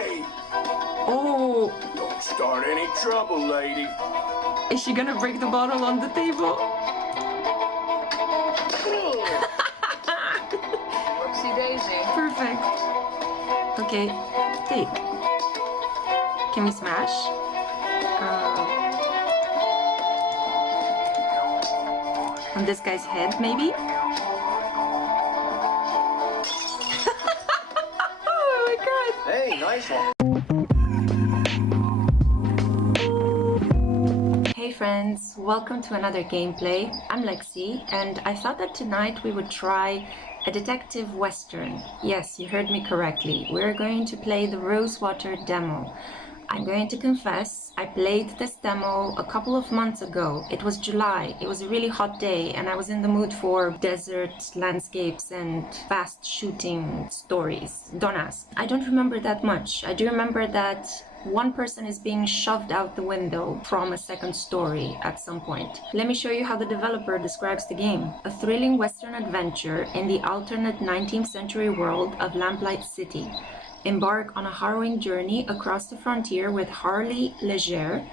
Hey! Oh, Don't start any trouble, lady. is she gonna break the bottle on the table? Whoopsie daisy. Perfect. Okay, take. Can we smash? On this guy's head, maybe? Oh my god! Hey, nice one. Hey friends, welcome to another gameplay. I'm Lexi, and I thought that tonight we would try a detective western. Yes, you heard me correctly. We're going to play the Rosewater demo. I'm going to confess, I played this demo a couple of months ago. It was July, it was a really hot day, and I was in the mood for desert landscapes and fast shooting stories. Don't ask. I don't remember that much. I do remember that one person is being shoved out the window from a second story at some point. Let me show you how the developer describes the game. A thrilling western adventure in the alternate 19th century world of Lamplight City. Embark on a harrowing journey across the frontier with Harley Leger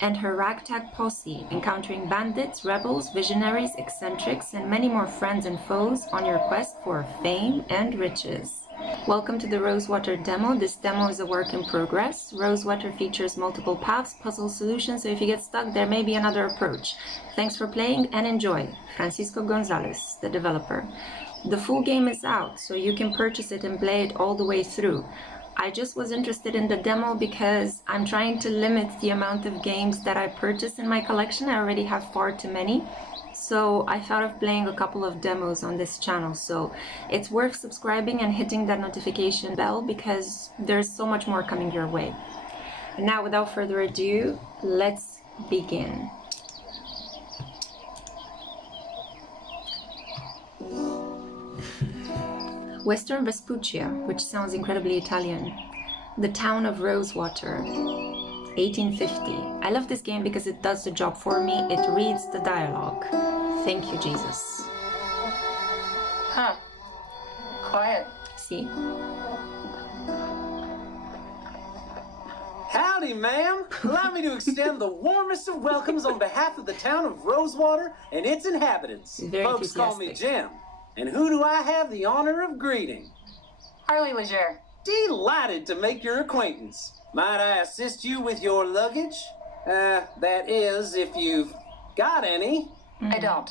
and her ragtag posse, encountering bandits, rebels, visionaries, eccentrics, and many more friends and foes on your quest for fame and riches. Welcome to the Rosewater demo. This demo is a work in progress. Rosewater features multiple paths, puzzle solutions, so if you get stuck, there may be another approach. Thanks for playing and enjoy. Francisco Gonzalez, the developer. The full game is out, so you can purchase it and play it all the way through. I just was interested in the demo because I'm trying to limit the amount of games that I purchase in my collection. I already have far too many. So I thought of playing a couple of demos on this channel. So it's worth subscribing and hitting that notification bell because there's so much more coming your way. And now, without further ado, let's begin. Western Vespuccia, which sounds incredibly Italian. The town of Rosewater, 1850. I love this game because it does the job for me. It reads the dialogue. Thank you, Jesus. Huh. Quiet. See? Howdy, ma'am. Allow me to extend the warmest of welcomes on behalf of the town of Rosewater and its inhabitants. Very Folks call me enthusiastic. Jim. And who do I have the honor of greeting? Harley Leger. Delighted to make your acquaintance. Might I assist you with your luggage? That is, if you've got any. I don't.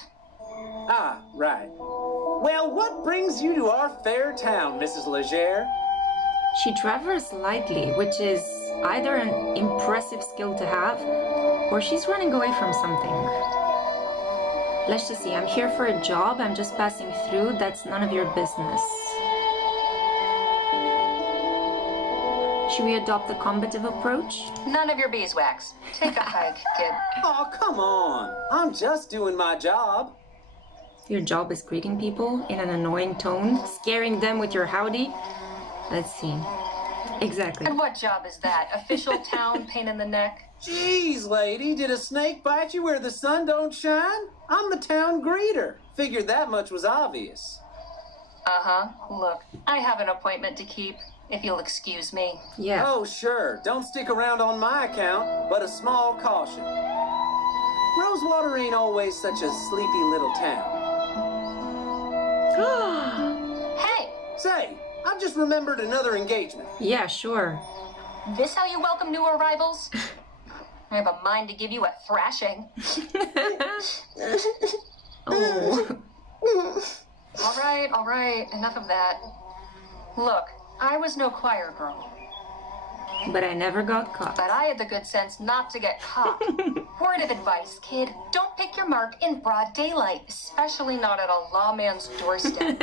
Ah, right. Well, what brings you to our fair town, Mrs. Leger? She travels lightly, which is either an impressive skill to have, or she's running away from something. Let's just see, I'm here for a job, I'm just passing through, that's none of your business. Should we adopt the combative approach? None of your beeswax. Take a hike, kid. Oh, come on. I'm just doing my job. Your job is greeting people in an annoying tone, scaring them with your howdy? Let's see. Exactly. And what job is that? Official town pain in the neck? Jeez, lady, did a snake bite you where the sun don't shine? I'm the town greeter. Figured that much was obvious. Uh-huh. Look, I have an appointment to keep, if you'll excuse me. Yeah. Oh, sure. Don't stick around on my account, but a small caution. Rosewater ain't always such a sleepy little town. Hey! Say, I've just remembered another engagement. Yeah, sure. This how you welcome new arrivals? I have a mind to give you a thrashing. Oh. All right, enough of that. Look, I was no choir girl, But I never got caught. but I had the good sense not to get caught. Word of advice, kid, don't pick your mark in broad daylight, especially not at a lawman's doorstep.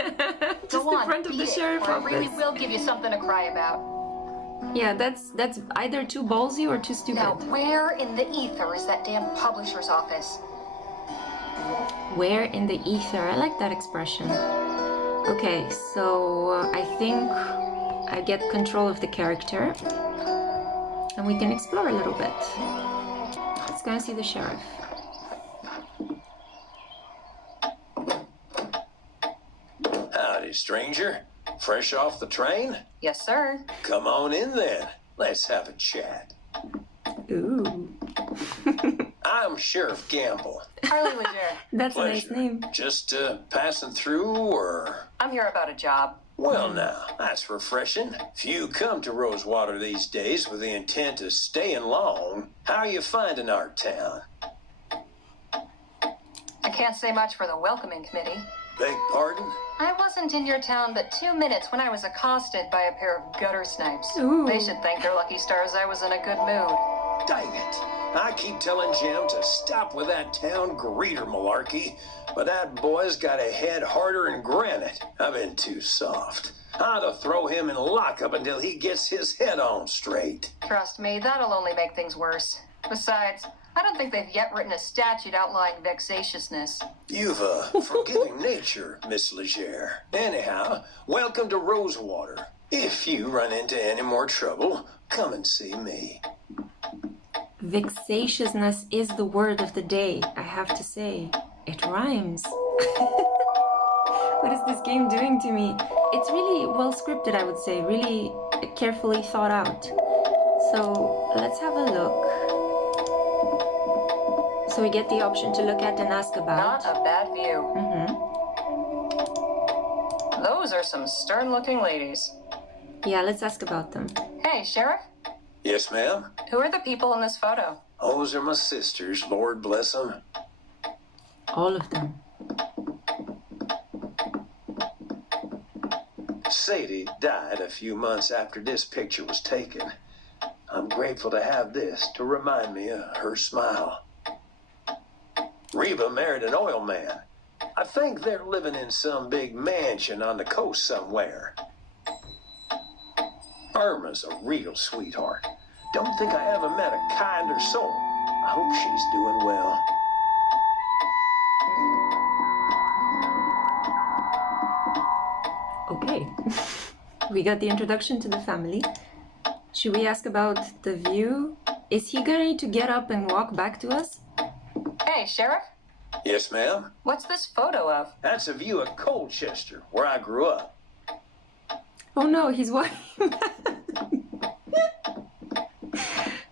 Just Go in on, front of beat the it, sheriff or I really office. will give you something to cry about. Yeah, that's either too ballsy or too stupid. Now, where in the ether is that damn publisher's office? Where in the ether? I like that expression. Okay, so I think I get control of the character and we can explore a little bit. Let's go and see the sheriff. Howdy, stranger. Fresh off the train? Yes, sir. Come on in then. Let's have a chat. Ooh. I'm Sheriff Gamble. Harley Leger. That's a nice Pleasure. name. Just passing through, or? I'm here about a job. Well, now, that's refreshing. Few come to Rosewater these days with the intent of staying long. How are you finding our town? I can't say much for the welcoming committee. Beg pardon? I wasn't in your town but 2 minutes when I was accosted by a pair of gutter snipes. Ooh. They should thank their lucky stars I was in a good mood. Dang it. I keep telling Jim to stop with that town greeter malarkey, but that boy's got a head harder than granite. I've been too soft. I ought to throw him in lockup until he gets his head on straight. Trust me, that'll only make things worse. Besides, I don't think they've yet written a statute outlawing vexatiousness. You've a forgiving nature, Miss Leger. Anyhow, welcome to Rosewater. If you run into any more trouble, come and see me. Vexatiousness is the word of the day, I have to say. It rhymes. What is this game doing to me? It's really well scripted, I would say. Really carefully thought out. So let's have a look. So we get the option to look at and ask about. Not a bad view. Mm-hmm. Those are some stern-looking ladies. Yeah, let's ask about them. Hey, Sheriff, Yes, ma'am? who are the people in this photo? Those are my sisters, Lord bless them. All of them. Sadie died a few months after this picture was taken. I'm grateful to have this to remind me of her smile. Reba married an oil man. I think they're living in some big mansion on the coast somewhere. Irma's a real sweetheart. Don't think I ever met a kinder soul. I hope she's doing well. Okay. We got the introduction to the family. Should we ask about the view? Is he going to get up and walk back to us? Hey, Sheriff, Yes, ma'am? what's this photo of? That's a view of Colchester, where I grew up. Oh no, he's walking back.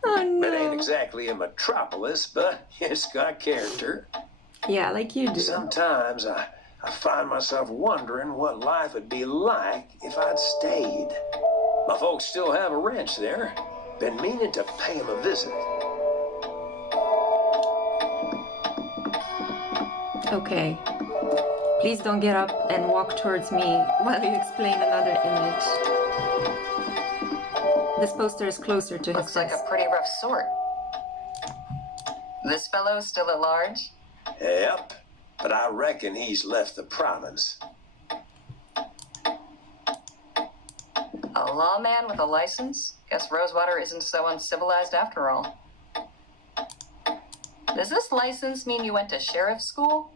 Oh no. It ain't exactly a metropolis, but it's got character. Yeah, like you do. Sometimes I find myself wondering what life would be like if I'd stayed. My folks still have a ranch there. Been meaning to pay them a visit. Okay. Please don't get up and walk towards me while you explain another image. This poster is closer to his Looks like face. a pretty rough sort. This fellow's still at large? Yep, but I reckon he's left the province. A lawman with a license? Guess Rosewater isn't so uncivilized after all. Does this license mean you went to sheriff's school?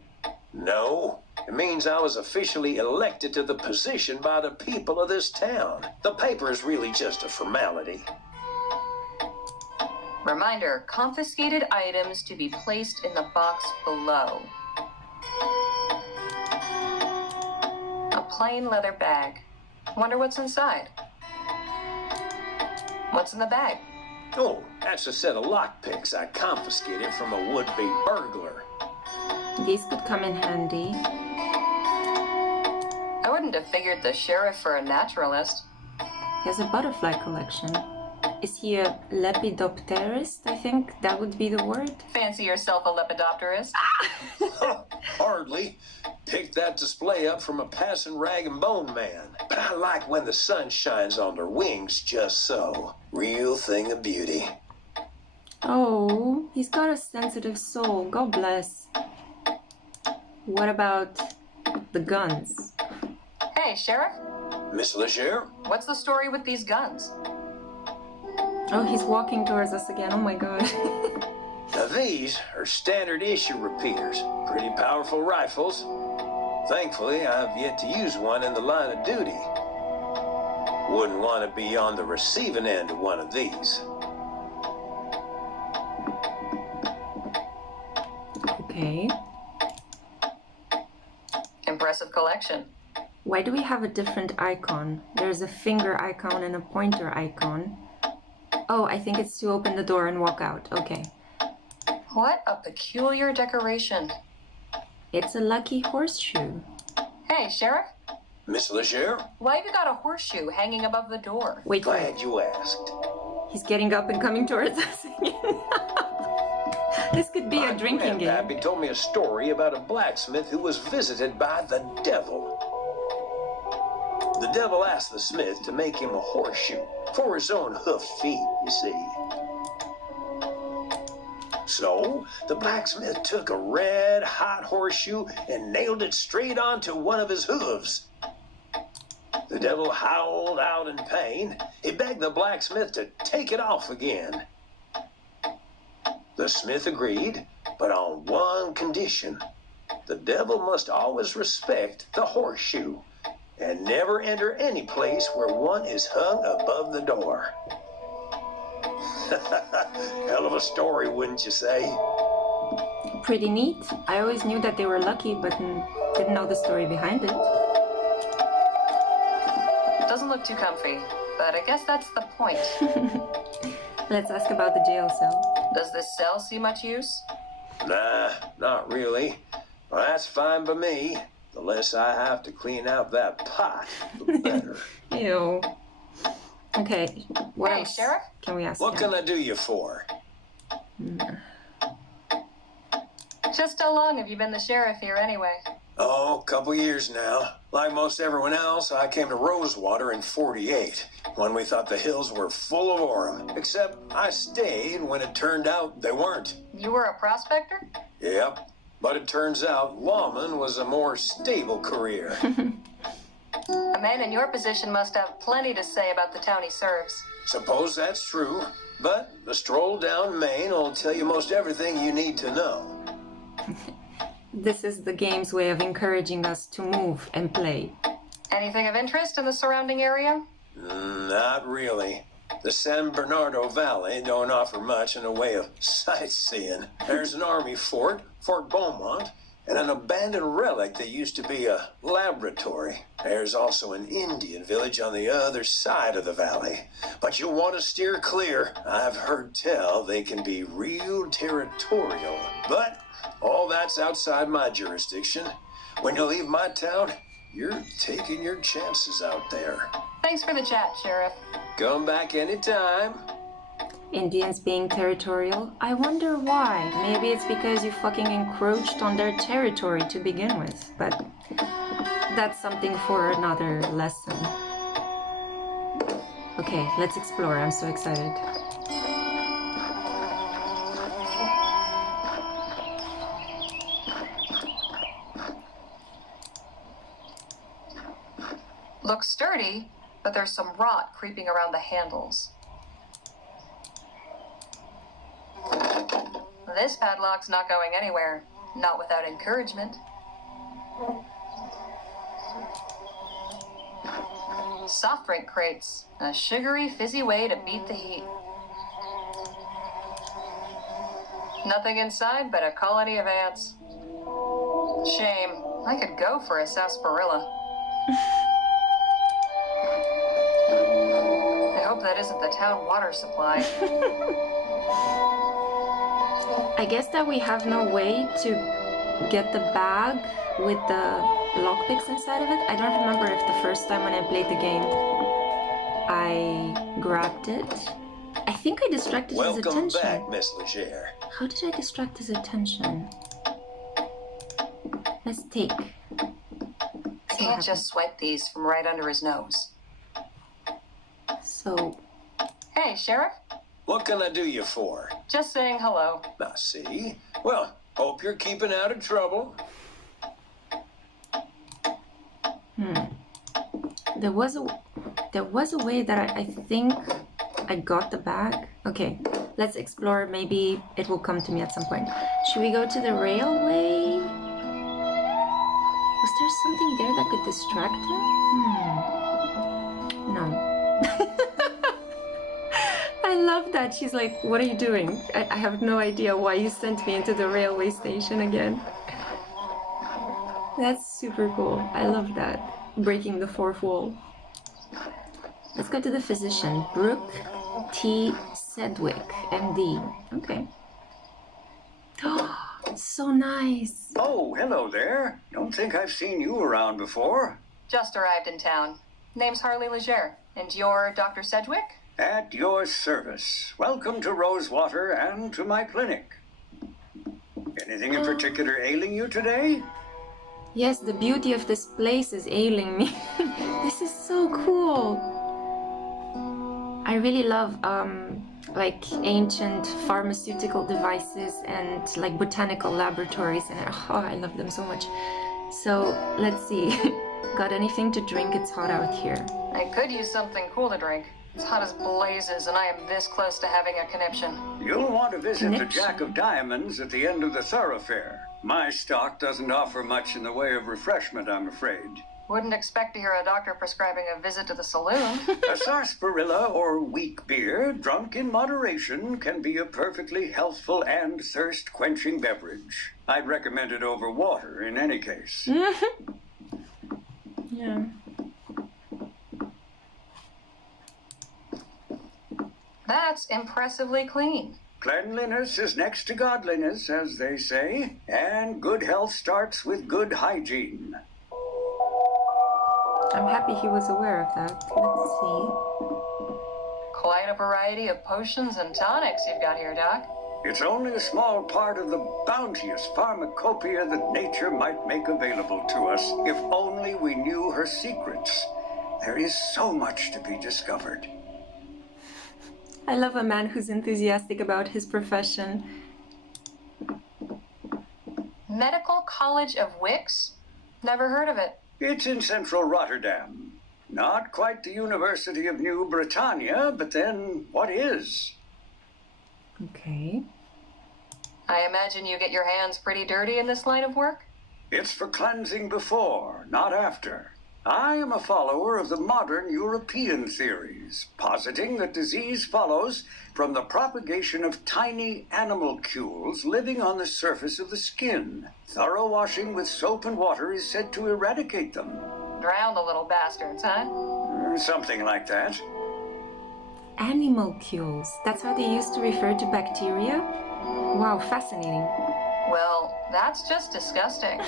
No, it means I was officially elected to the position by the people of this town. The paper is really just a formality. Reminder, confiscated items to be placed in the box below. A plain leather bag. Wonder what's inside. What's in the bag? Oh, that's a set of lockpicks I confiscated from a would-be burglar. These could come in handy. I wouldn't have figured the sheriff for a naturalist. He has a butterfly collection. Is he a lepidopterist? I think that would be the word. Fancy yourself a lepidopterist? Hardly. Picked that display up from a passing rag and bone man. But I like when the sun shines on their wings just so. Real thing of beauty. Oh, he's got a sensitive soul. God bless. What about the guns? Hey, Sheriff, Miss Leger? what's the story with these guns? Oh, he's walking towards us again. Oh my god. Now these are standard issue repeaters. Pretty powerful rifles. Thankfully, I've yet to use one in the line of duty. Wouldn't want to be on the receiving end of one of these. Okay. Impressive collection. Why do we have a different icon? There's a finger icon and a pointer icon. Oh, I think it's to open the door and walk out. Okay. What a peculiar decoration. It's a lucky horseshoe. Hey, Sheriff, Miss Leger? why have you got a horseshoe hanging above the door? Wait for it. Glad you asked. He's getting up and coming towards us again. This could be My a drinking game. grandpappy told me a story about a blacksmith who was visited by the devil. The devil asked the smith to make him a horseshoe for his own hoof feet, you see. So, the blacksmith took a red-hot horseshoe and nailed it straight onto one of his hooves. The devil howled out in pain. He begged the blacksmith to take it off again. The smith agreed, but on one condition. The devil must always respect the horseshoe and never enter any place where one is hung above the door. Hell of a story, wouldn't you say? Pretty neat. I always knew that they were lucky, but didn't know the story behind it. Doesn't look too comfy, but I guess that's the point. Let's ask about the jail cell. Does this cell see much use? Nah, not really. Well, that's fine by me. The less I have to clean out that pot, the better. Ew. Okay, what Hey, else Sheriff? can we ask What him? can I do you for? Just how long have you been the sheriff here anyway? Oh, a couple years now. Like most everyone else, I came to Rosewater in '48, when we thought the hills were full of Orem. Except I stayed when it turned out they weren't. You were a prospector? Yep. But it turns out lawman was a more stable career. A man in your position must have plenty to say about the town he serves. Suppose that's true. But the stroll down Main will tell you most everything you need to know. This is the game's way of encouraging us to move and play. Anything of interest in the surrounding area? Not really. The San Bernardo Valley don't offer much in the way of sightseeing. There's an army fort, Fort Beaumont, and an abandoned relic that used to be a laboratory. There's also an Indian village on the other side of the valley. But you'll want to steer clear. I've heard tell they can be real territorial. But all that's outside my jurisdiction. When you leave my town, you're taking your chances out there. Thanks for the chat, Sheriff. Come back anytime. Indians being territorial? I wonder why. Maybe it's because you fucking encroached on their territory to begin with. But that's something for another lesson. Okay, let's explore. I'm so excited. Looks sturdy, but there's some rot creeping around the handles. This padlock's not going anywhere, not without encouragement. Soft drink crates, a sugary, fizzy way to beat the heat. Nothing inside but a colony of ants. Shame, I could go for a sarsaparilla. I hope that isn't the town water supply. I guess that we have no way to get the bag with the lockpicks inside of it. I don't remember if the first time when I played the game I grabbed it. I think I distracted his Welcome attention. back, Miss Leger. How did I distract his attention? Let's take. I can't just swipe these from right under his nose. So, Hey, Sheriff? What can I do you for? Just saying hello. I see. Well, hope you're keeping out of trouble. there was a way that I think I got the bag. Okay, let's explore. Maybe it will come to me at some point. Should we go to the railway? Was there something there that could distract him? No. I love that. She's like, what are you doing? I have no idea why you sent me into the railway station again. That's super cool. I love that. Breaking the fourth wall. Let's go to the physician. Brooke T. Sedgwick, MD. Okay. So nice. Oh, hello there. Don't think I've seen you around before. Just arrived in town. Name's Harley Leger. And you're Dr. Sedgwick? At your service. Welcome to Rosewater and to my clinic. Anything in particular ailing you today? Yes, the beauty of this place is ailing me. This is so cool. I really love like ancient pharmaceutical devices and like botanical laboratories, and I love them so much. So let's see. Got anything to drink? It's hot out here. I could use something cool to drink. It's hot as blazes, and I am this close to having a conniption. You'll want to visit the Connection. Jack of Diamonds at the end of the thoroughfare. My stock doesn't offer much in the way of refreshment, I'm afraid. Wouldn't expect to hear a doctor prescribing a visit to the saloon. A sarsaparilla or weak beer, drunk in moderation, can be a perfectly healthful and thirst-quenching beverage. I'd recommend it over water in any case. Yeah. That's impressively clean. Cleanliness is next to godliness, as they say, and good health starts with good hygiene. I'm happy he was aware of that. Let's see. Quite a variety of potions and tonics you've got here, Doc. It's only a small part of the bounteous pharmacopoeia that nature might make available to us, if only we knew her secrets. There is so much to be discovered. I love a man who's enthusiastic about his profession. Medical College of Wicks? Never heard of it. It's in central Rotterdam. Not quite the University of New Britannia, but then what is? Okay. I imagine you get your hands pretty dirty in this line of work? It's for cleansing before, not after. I am a follower of the modern European theories, positing that disease follows from the propagation of tiny animalcules living on the surface of the skin. Thorough washing with soap and water is said to eradicate them. Drown the little bastards, huh? Something like that. Animalcules. That's how they used to refer to bacteria? Wow, fascinating. Well, that's just disgusting.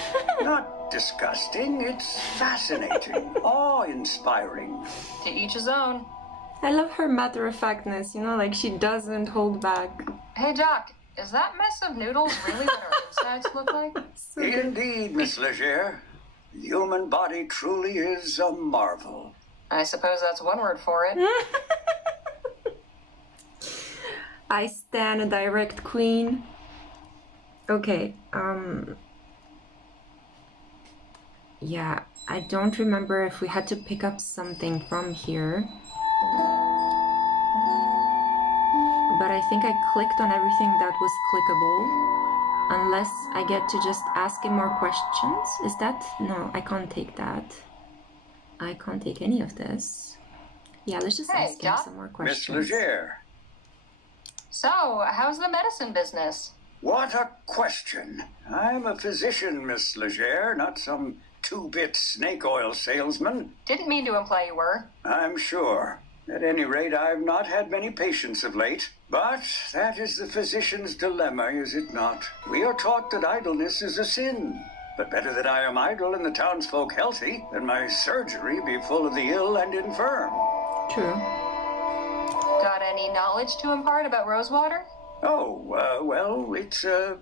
Not disgusting, it's fascinating, awe-inspiring. To each his own. I love her matter-of-factness, you know, like she doesn't hold back. Hey, Doc, is that mess of noodles really what our insides look like? So good. Indeed, Miss Leger. The human body truly is a marvel. I suppose that's one word for it. I stan a direct queen. Okay, yeah, I don't remember if we had to pick up something from here. But I think I clicked on everything that was clickable. Unless I get to just ask him more questions. Is that? No, I can't take that. I can't take any of this. Yeah, let's just Hey, ask him Doc? some more Miss questions. Leger, So, how's the medicine business? what a question. I'm a physician, Miss Leger, not some two-bit snake oil salesman. Didn't mean to imply you were. I'm sure. At any rate, I've not had many patients of late. But that is the physician's dilemma, is it not? We are taught that idleness is a sin. But better that I am idle and the townsfolk healthy than my surgery be full of the ill and infirm. True. Got any knowledge to impart about Rosewater? Oh, well, it's a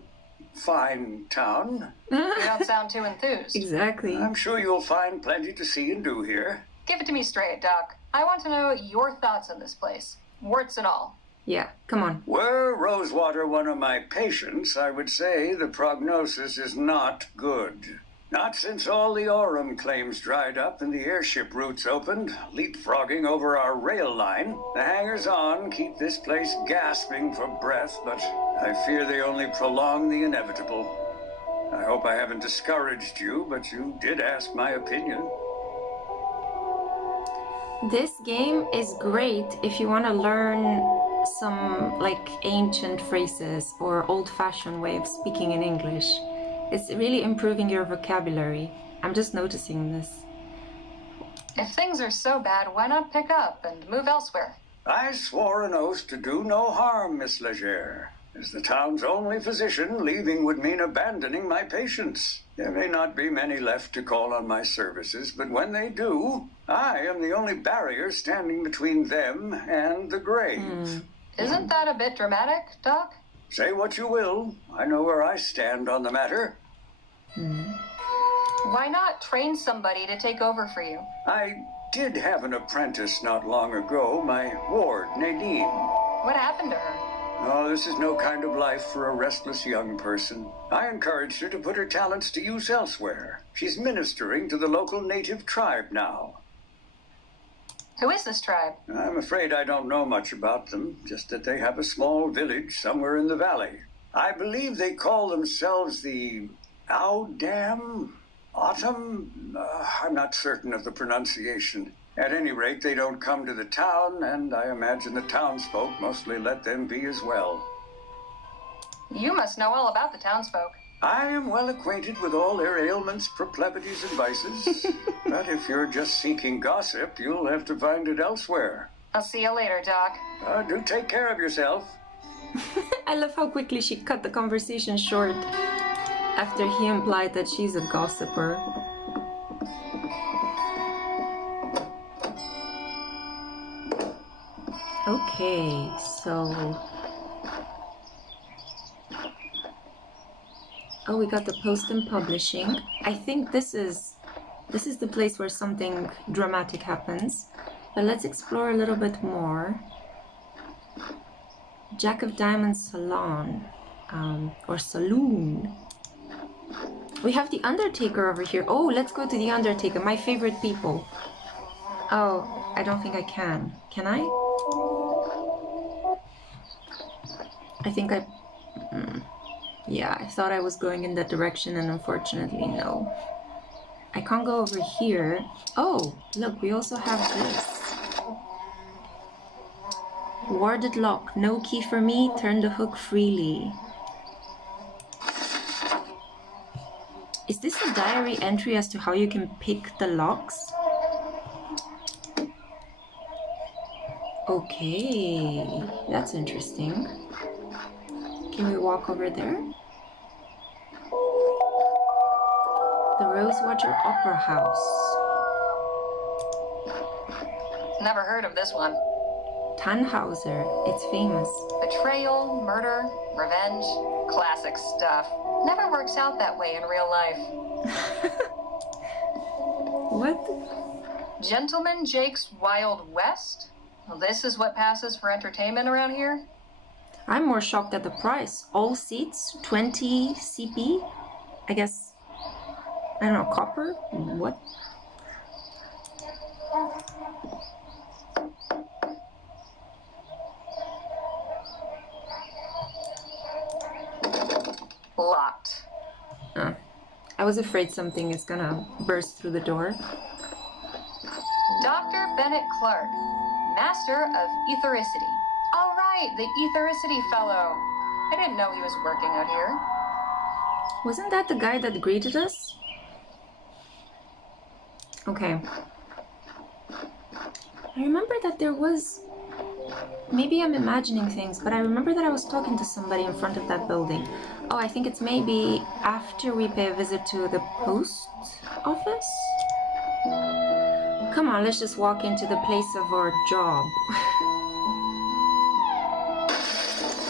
fine town. You don't sound too enthused. Exactly. I'm sure you'll find plenty to see and do here. Give it to me straight, Doc. I want to know your thoughts on this place. Warts and all. Yeah, come on. Were Rosewater one of my patients, I would say the prognosis is not good. Not since all the Aurum claims dried up and the airship routes opened, leapfrogging over our rail line. The hangers-on keep this place gasping for breath, but I fear they only prolong the inevitable. I hope I haven't discouraged you, but you did ask my opinion. This game is great if you want to learn some like ancient phrases or old-fashioned way of speaking in English. It's really improving your vocabulary. I'm just noticing this. If things are so bad, why not pick up and move elsewhere? I swore an oath to do no harm, Miss Leger. As the town's only physician, leaving would mean abandoning my patients. There may not be many left to call on my services, but when they do, I am the only barrier standing between them and the grave. Isn't that a bit dramatic, Doc? Say what you will. I know where I stand on the matter. Why not train somebody to take over for you? I did have an apprentice not long ago, my ward, Nadine. What happened to her? Oh, this is no kind of life for a restless young person. I encouraged her to put her talents to use elsewhere. She's ministering to the local native tribe now. Who is this tribe? I'm afraid I don't know much about them, just that they have a small village somewhere in the valley. I believe they call themselves the Audam? Autumn? I'm not certain of the pronunciation. At any rate, they don't come to the town, and I imagine the townsfolk mostly let them be as well. You must know all about the townsfolk. I am well acquainted with all their ailments, proclivities, and vices. But if you're just seeking gossip, you'll have to find it elsewhere. I'll see you later, Doc. Do take care of yourself. I love how quickly she cut the conversation short after he implied that she's a gossiper. Okay, so... Oh, we got the post and publishing. I think this is the place where something dramatic happens. But let's explore a little bit more. Jack of Diamonds Salon, or Saloon. We have the Undertaker over here. Oh, let's go to the Undertaker, my favorite people. Oh, I don't think I can. Can I? I think I... Yeah, I thought I was going in that direction, and unfortunately, no. I can't go over here. Oh, look, we also have this. Warded lock. No key for me. Turn the hook freely. Is this a diary entry as to how you can pick the locks? Okay, that's interesting. Can we walk over there? The Rosewater Opera House. Never heard of this one. Tannhauser, it's famous. Betrayal, murder, revenge, classic stuff. Never works out that way in real life. What? Gentleman Jake's Wild West? Well, this is what passes for entertainment around here? I'm more shocked at the price. All seats, 20 CP? I guess, I don't know, copper? What? Locked. I was afraid something is gonna burst through the door. Dr. Bennett Clark, Master of Ethericity. All right, the Ethericity Fellow. I didn't know he was working out here. Wasn't that the guy that greeted us? Okay. I remember that there was... Maybe I'm imagining things, but I remember that I was talking to somebody in front of that building. Oh, I think it's maybe after we pay a visit to the post office? Come on, let's just walk into the place of our job.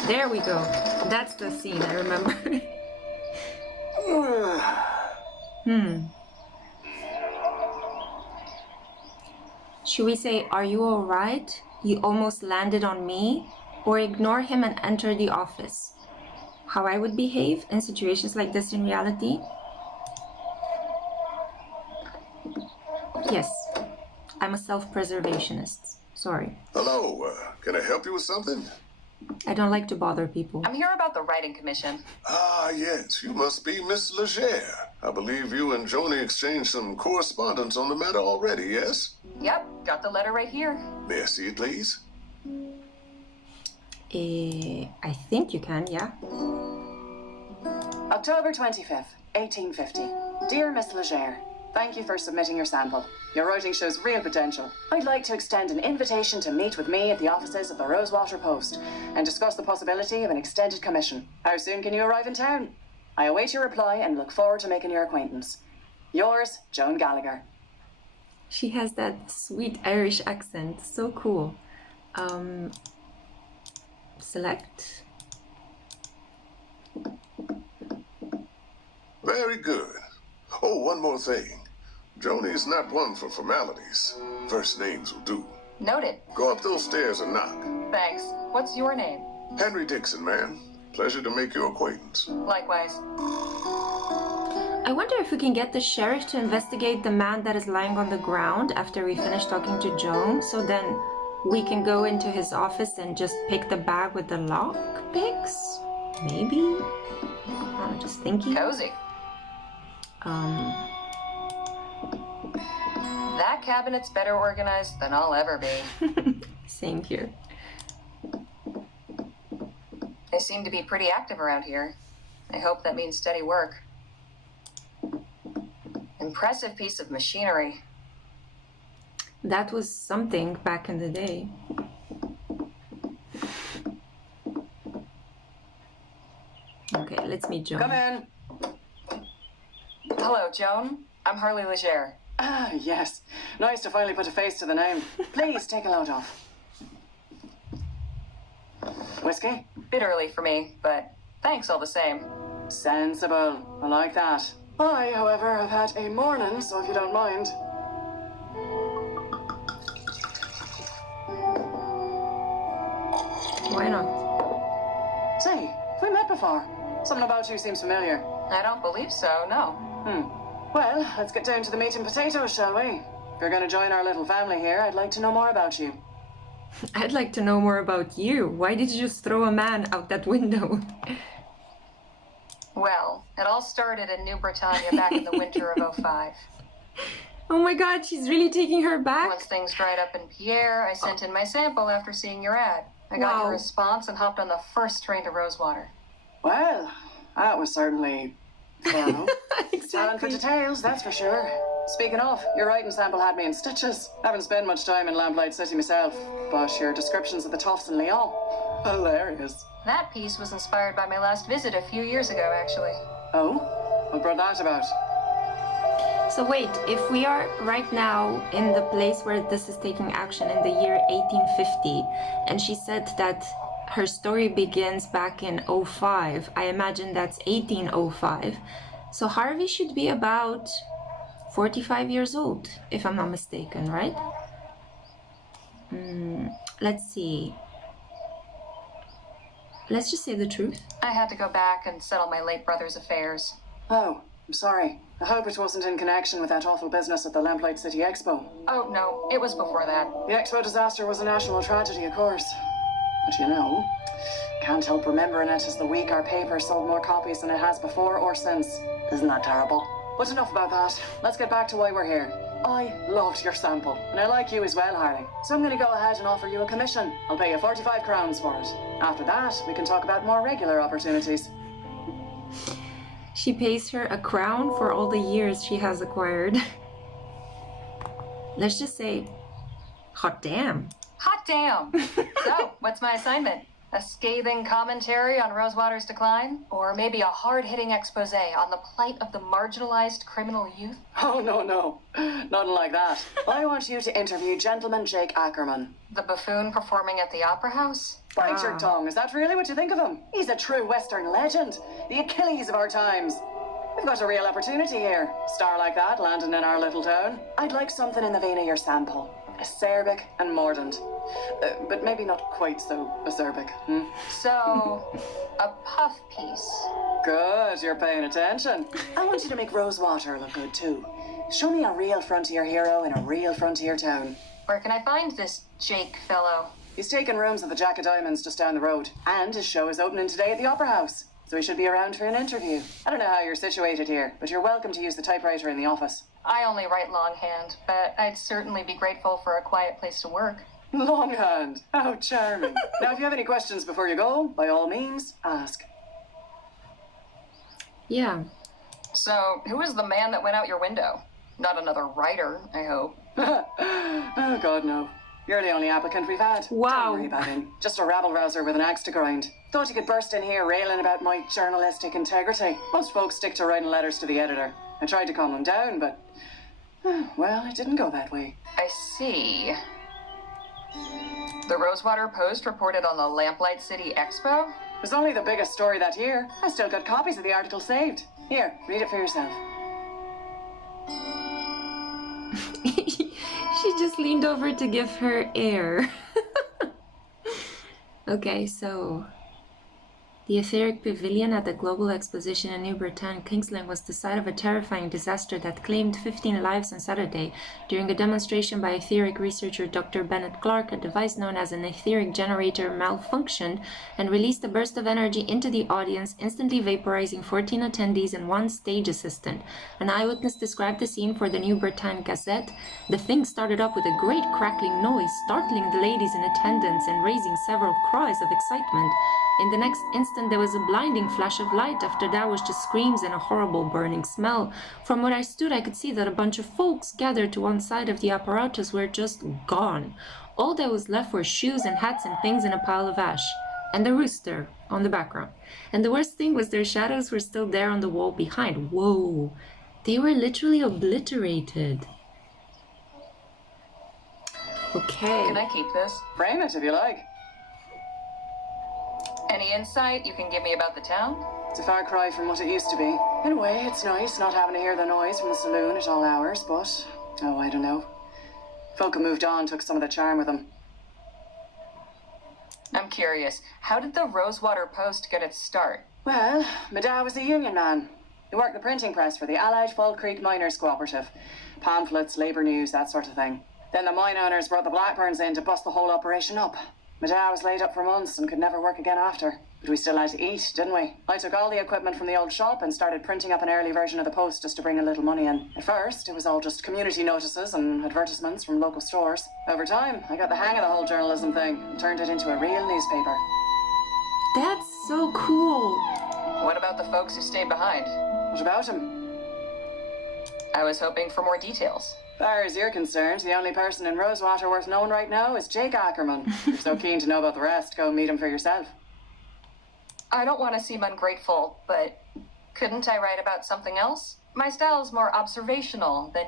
There we go. That's the scene, I remember. Should we say, are you alright? You almost landed on me? Or ignore him and enter the office? How I would behave in situations like this in reality? Yes, I'm a self-preservationist. Sorry. Hello, can I help you with something? I don't like to bother people. I'm here about the writing commission. Ah, yes, you must be Miss Leger. I believe you and Joni exchanged some correspondence on the matter already, yes? Yep, got the letter right here. May I see it, please? I think you can, yeah. October 25th, 1850. Dear Miss Leger, thank you for submitting your sample. Your writing shows real potential. I'd like to extend an invitation to meet with me at the offices of the Rosewater Post and discuss the possibility of an extended commission. How soon can you arrive in town? I await your reply and look forward to making your acquaintance. Yours, Joan Gallagher. She has that sweet Irish accent. So cool. Select. Very good. Oh, one more thing. Joni's not one for formalities. First names will do. Noted. Go up those stairs and knock. Thanks. What's your name? Henry Dixon, man. Pleasure to make your acquaintance. Likewise. I wonder if we can get the sheriff to investigate the man that is lying on the ground after we finish talking to Joan, so then we can go into his office and just pick the bag with the lock picks? Maybe? I'm just thinking. Cozy. That cabinet's better organized than I'll ever be. Same here. They seem to be pretty active around here. I hope that means steady work. Impressive piece of machinery. That was something back in the day. Okay, let's meet Joan. Come in. Hello, Joan. I'm Harley Leger. Ah, yes. Nice to finally put a face to the name. Please take a load off. Whiskey? Bit early for me, but thanks all the same. Sensible. I like that. I, however, have had a morning, so if you don't mind. Why not? Say, have we met before? Something about you seems familiar. I don't believe so, no. Well, let's get down to the meat and potatoes, shall we? If you're going to join our little family here, I'd like to know more about you. I'd like to know more about you. Why did you just throw a man out that window? Well, it all started in New Britannia back in the winter of '05. Oh my god, she's really taking her back? Once things dried up in Pierre, I sent in my sample after seeing your ad. I got Wow. your response and hopped on the first train to Rosewater. Well, that was certainly thorough. Talent for Exactly. details, that's for sure. Speaking of, your writing sample had me in stitches. Haven't spent much time in Lamplight City myself, but your descriptions of the toffs in Lyon, hilarious. That piece was inspired by my last visit a few years ago, actually. Oh? What brought that about? So wait, if we are right now in the place where this is taking action in the year 1850, and she said that her story begins back in '05, I imagine that's 1805. So Harvey should be about 45 years old, if I'm not mistaken, right? Let's see. Let's just say the truth. I had to go back and settle my late brother's affairs. Oh, I'm sorry. I hope it wasn't in connection with that awful business at the Lamplight City Expo. Oh, no, it was before that. The Expo disaster was a national tragedy, of course. But you know, can't help remembering it as the week our paper sold more copies than it has before or since. Isn't that terrible? But enough about that. Let's get back to why we're here. I loved your sample, and I like you as well, Harley. So I'm going to go ahead and offer you a commission. I'll pay you 45 crowns for it. After that, we can talk about more regular opportunities. She pays her a crown for all the years she has acquired. Let's just say, hot damn. Hot damn! So, what's my assignment? A scathing commentary on Rosewater's decline? Or maybe a hard-hitting expose on the plight of the marginalized criminal youth? Oh, no. Nothing like that. I want you to interview Gentleman Jake Ackerman. The buffoon performing at the Opera House? Bite your tongue. Is that really what you think of him? He's a true Western legend. The Achilles of our times. We've got a real opportunity here. Star like that landing in our little town. I'd like something in the vein of your sample. Acerbic and mordant. But maybe not quite so acerbic. So, a puff piece. Good, you're paying attention. I want you to make Rosewater look good too. Show me a real frontier hero in a real frontier town. Where can I find this Jake fellow? He's taking rooms at the Jack of Diamonds just down the road. And his show is opening today at the Opera House. So he should be around for an interview. I don't know how you're situated here, but you're welcome to use the typewriter in the office. I only write longhand, but I'd certainly be grateful for a quiet place to work. Longhand. How charming. Now, if you have any questions before you go, by all means, ask. Yeah. So, who was the man that went out your window? Not another writer, I hope. Oh, God, no. You're the only applicant we've had. Wow. Don't worry about him. Just a rabble-rouser with an axe to grind. Thought you could burst in here railing about my journalistic integrity. Most folks stick to writing letters to the editor. I tried to calm him down, but... well, it didn't go that way. I see. The Rosewater Post reported on the Lamplight City Expo? It was only the biggest story that year. I still got copies of the article saved. Here, read it for yourself. She just leaned over to give her air. Okay, so the etheric pavilion at the Global Exposition in New Britain, Kingsland, was the site of a terrifying disaster that claimed 15 lives on Saturday during a demonstration by etheric researcher Dr. Bennett Clark. A device known as an etheric generator malfunctioned and released a burst of energy into the audience, instantly vaporizing 14 attendees and one stage assistant. An eyewitness described the scene for the New Britain Gazette. The thing started up with a great crackling noise, startling the ladies in attendance and raising several cries of excitement. In the next instant, there was a blinding flash of light. After that was just screams and a horrible burning smell. From where I stood, I could see that a bunch of folks gathered to one side of the apparatus were just gone. All that was left were shoes and hats and things in a pile of ash. And the rooster on the background. And the worst thing was their shadows were still there on the wall behind. Whoa! They were literally obliterated. Okay. Can I keep this? Frame it if you like. Any insight you can give me about the town? It's a far cry from what it used to be. In a way, it's nice not having to hear the noise from the saloon at all hours, but... oh, I don't know. Folk who moved on took some of the charm with them. I'm curious, how did the Rosewater Post get its start? Well, my dad was a union man. He worked the printing press for the Allied Fall Creek Miners Cooperative. Pamphlets, labour news, that sort of thing. Then the mine owners brought the Blackburns in to bust the whole operation up. My dad was laid up for months and could never work again after. But we still had to eat, didn't we? I took all the equipment from the old shop and started printing up an early version of the Post just to bring a little money in. At first, it was all just community notices and advertisements from local stores. Over time, I got the hang of the whole journalism thing and turned it into a real newspaper. That's so cool. What about the folks who stayed behind? What about him? I was hoping for more details. As far as you're concerned, the only person in Rosewater worth knowing right now is Jake Ackerman. If you're so keen to know about the rest, go meet him for yourself. I don't want to seem ungrateful, but couldn't I write about something else? My style is more observational than,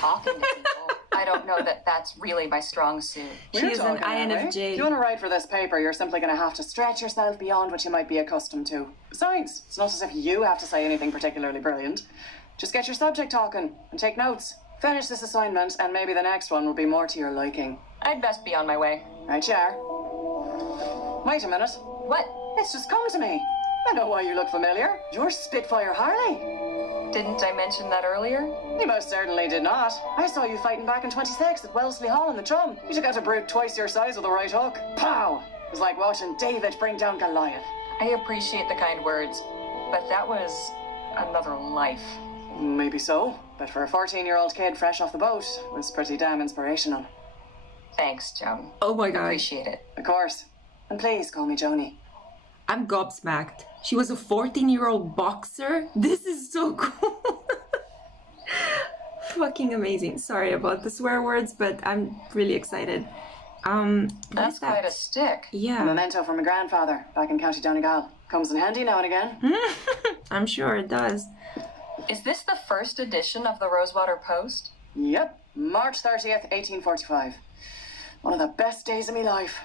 talking to people. I don't know that that's really my strong suit. She We're is an talking, aren't we? INFJ. If you want to write for this paper, you're simply going to have to stretch yourself beyond what you might be accustomed to. Besides, it's not as if you have to say anything particularly brilliant. Just get your subject talking and take notes. Finish this assignment, and maybe the next one will be more to your liking. I'd best be on my way. Right you are. Wait a minute. What? It's just come to me. I know why you look familiar. You're Spitfire Harley. Didn't I mention that earlier? You most certainly did not. I saw you fighting back in 26 at Wellesley Hall in the Drum. You took out a brute twice your size with a right hook. Pow! It was like watching David bring down Goliath. I appreciate the kind words, but that was another life. Maybe so, but for a 14-year-old kid fresh off the boat, it was pretty damn inspirational. Thanks, Joan. Oh my god. Appreciate it. Of course. And please call me Joni. I'm gobsmacked. She was a 14-year-old boxer? This is so cool. Fucking amazing. Sorry about the swear words, but I'm really excited. What That's is that? quite a stick. A Yeah, memento from my grandfather back in County Donegal. Comes in handy now and again. I'm sure it does. Is this the first edition of the Rosewater Post? Yep, March 30th, 1845. One of the best days of my life.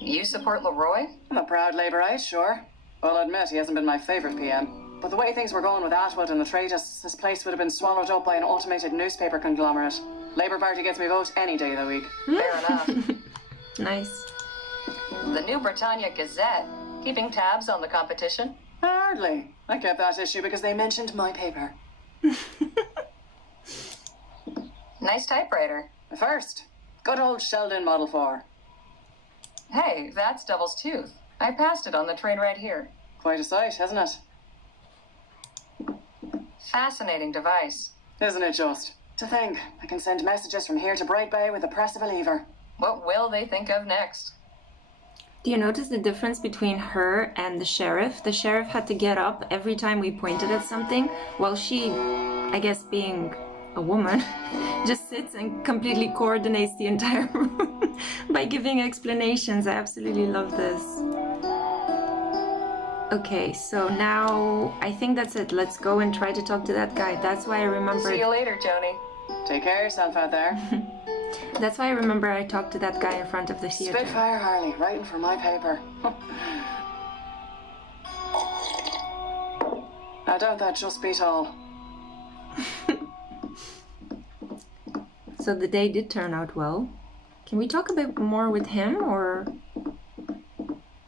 You support Leroy? I'm a proud Labourite, sure. I'll admit he hasn't been my favourite PM. But the way things were going with Atwood and the Traitus, this place would have been swallowed up by an automated newspaper conglomerate. Labour Party gets me vote any day of the week. Fair enough. Nice. The New Britannia Gazette, keeping tabs on the competition? Hardly. I kept that issue because they mentioned my paper. Nice typewriter. The first. Good old Sheldon Model 4. Hey, that's Devil's Tooth. I passed it on the train right here. Quite a sight, isn't it? Fascinating device. Isn't it just? To think, I can send messages from here to Bright Bay with the press of a lever. What will they think of next? Do you notice the difference between her and the sheriff? The sheriff had to get up every time we pointed at something, while she, I guess being a woman, just sits and completely coordinates the entire room by giving explanations. I absolutely love this. Okay, so now I think that's it. Let's go and try to talk to that guy. That's why I remember. See you later, Joni. Take care of yourself out there. That's why I remember I talked to that guy in front of the theater. Spitfire Harley, writing for my paper. I doubt that just beat all. So the day did turn out well. Can we talk a bit more with him, or?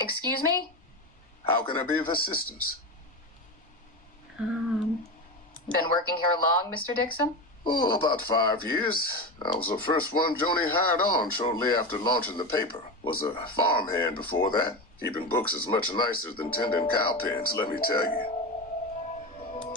Excuse me? How can I be of assistance? Been working here long, Mr. Dixon? Oh, about 5 years. I was the first one Joni hired on shortly after launching the paper. Was a farmhand before that. Keeping books is much nicer than tending cow pens, let me tell you.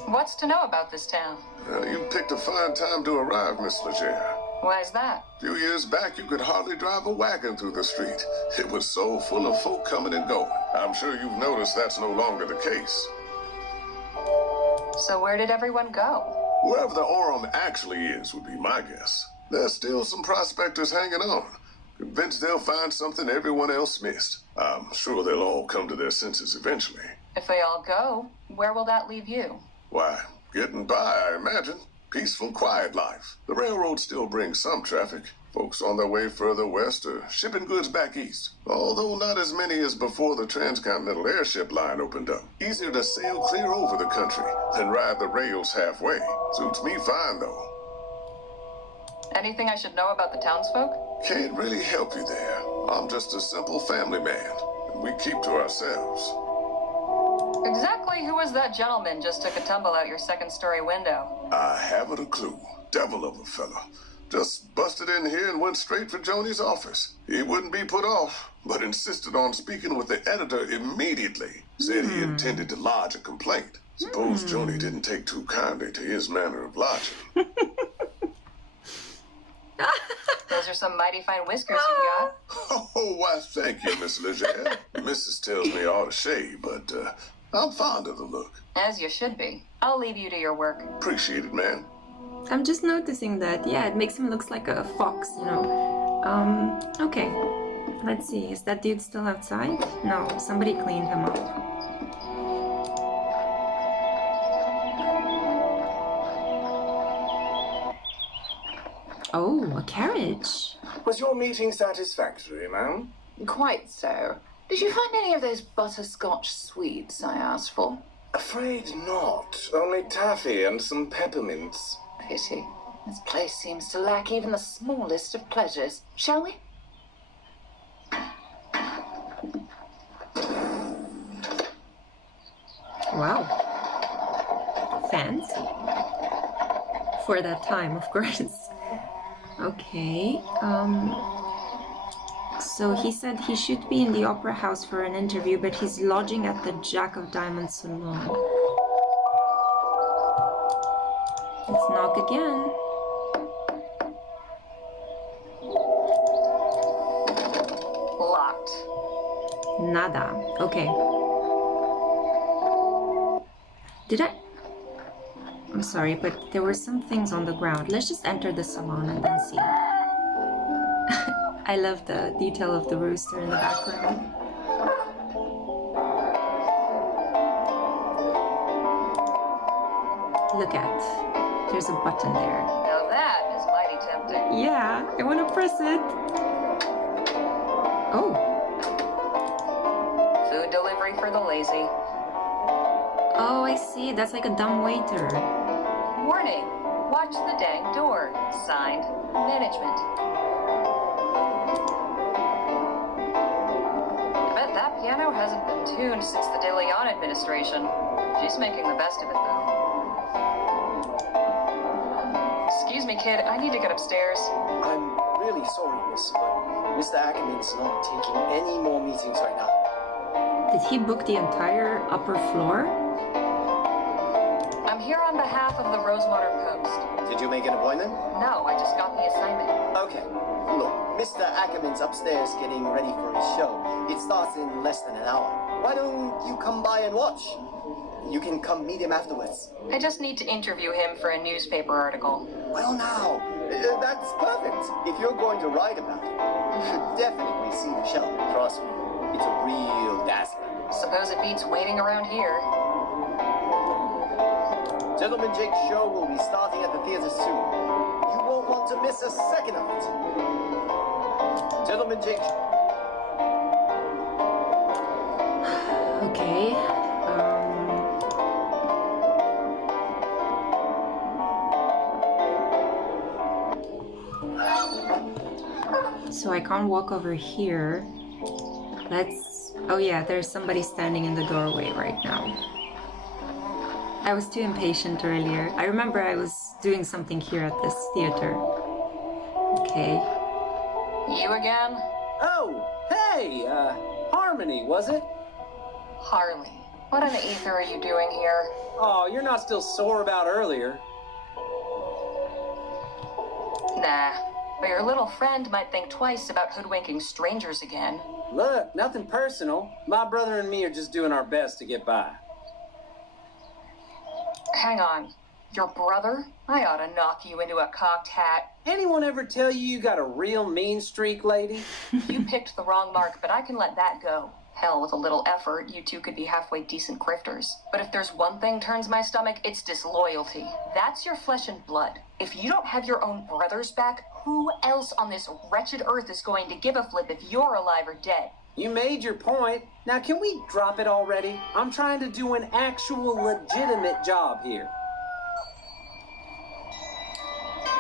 What's to know about this town? You picked a fine time to arrive, Miss Leger. Why's that? A few years back, you could hardly drive a wagon through the street. It was so full of folk coming and going. I'm sure you've noticed that's no longer the case. So where did everyone go? Wherever the Orem actually is would be my guess. There's still some prospectors hanging on. Convinced they'll find something everyone else missed. I'm sure they'll all come to their senses eventually. If they all go, where will that leave you? Why, getting by, I imagine. Peaceful, quiet life. The railroad still brings some traffic. Folks on their way further west are shipping goods back east. Although not as many as before the transcontinental airship line opened up. Easier to sail clear over the country than ride the rails halfway. Suits me fine, though. Anything I should know about the townsfolk? Can't really help you there. I'm just a simple family man, and we keep to ourselves. Exactly who was that gentleman just took a tumble out your second-story window? I haven't a clue. Devil of a fella. Just busted in here and went straight for Joni's office. He wouldn't be put off, but insisted on speaking with the editor immediately. Said he intended to lodge a complaint. Suppose Joni didn't take too kindly to his manner of lodging. Those are some mighty fine whiskers you've got. Oh, why, thank you, Miss Leger. The missus tells me I ought to shave, but I'm fond of the look. As you should be. I'll leave you to your work. Appreciate it, man. I'm just noticing that. Yeah, it makes him look like a fox, you know. Okay. Let's see. Is that dude still outside? No, somebody cleaned him up. Oh, a carriage. Was your meeting satisfactory, ma'am? Quite so. Did you find any of those butterscotch sweets I asked for? Afraid not. Only taffy and some peppermints. Pity. This place seems to lack even the smallest of pleasures. Shall we? Wow. Fancy. For that time, of course. Okay. So he said he should be in the opera house for an interview, but he's lodging at the Jack of Diamonds saloon. Let's knock again. Locked. Nada. Okay. Did I? I'm sorry, but there were some things on the ground. Let's just enter the salon and then see. I love the detail of the rooster in the background. Look at. There's a button there. Now that is mighty tempting. Yeah, I want to press it. Oh. Food delivery for the lazy. Oh, I see. That's like a dumb waiter. Warning. Watch the dang door. Signed. Management. I bet that piano hasn't been tuned since the De Leon administration. She's making the best of it, though. Excuse me, kid. I need to get upstairs. I'm really sorry, miss, but Mr. Ackerman's not taking any more meetings right now. Did he book the entire upper floor? I'm here on behalf of the Rosewater Post. Did you make an appointment? No, I just got the assignment. Okay. Look, Mr. Ackerman's upstairs getting ready for his show. It starts in less than an hour. Why don't you come by and watch? You can come meet him afterwards. I just need to interview him for a newspaper article. Well, now, that's perfect. If you're going to write about it, you should definitely see the show. Trust me, it's a real dazzler. Suppose it beats waiting around here. Gentleman Jake's show will be starting at the theater soon. You won't want to miss a second of it. Gentleman Jake. Okay. So I can't walk over here. Let's... Oh yeah, there's somebody standing in the doorway right now. I was too impatient earlier. I remember I was doing something here at this theater. Okay. You again? Oh, hey, Harmony, was it? Harley. What in the ether are you doing here? Oh, you're not still sore about earlier. Nah. But your little friend might think twice about hoodwinking strangers again. Look, nothing personal. My brother and me are just doing our best to get by. Hang on. Your brother? I ought to knock you into a cocked hat. Anyone ever tell you got a real mean streak, lady? You picked the wrong mark, but I can let that go. Hell, with a little effort, you two could be halfway decent grifters. But if there's one thing turns my stomach, it's disloyalty. That's your flesh and blood. If you don't have your own brothers back, who else on this wretched earth is going to give a flip if you're alive or dead? You made your point. Now can we drop it already? I'm trying to do an actual legitimate job here.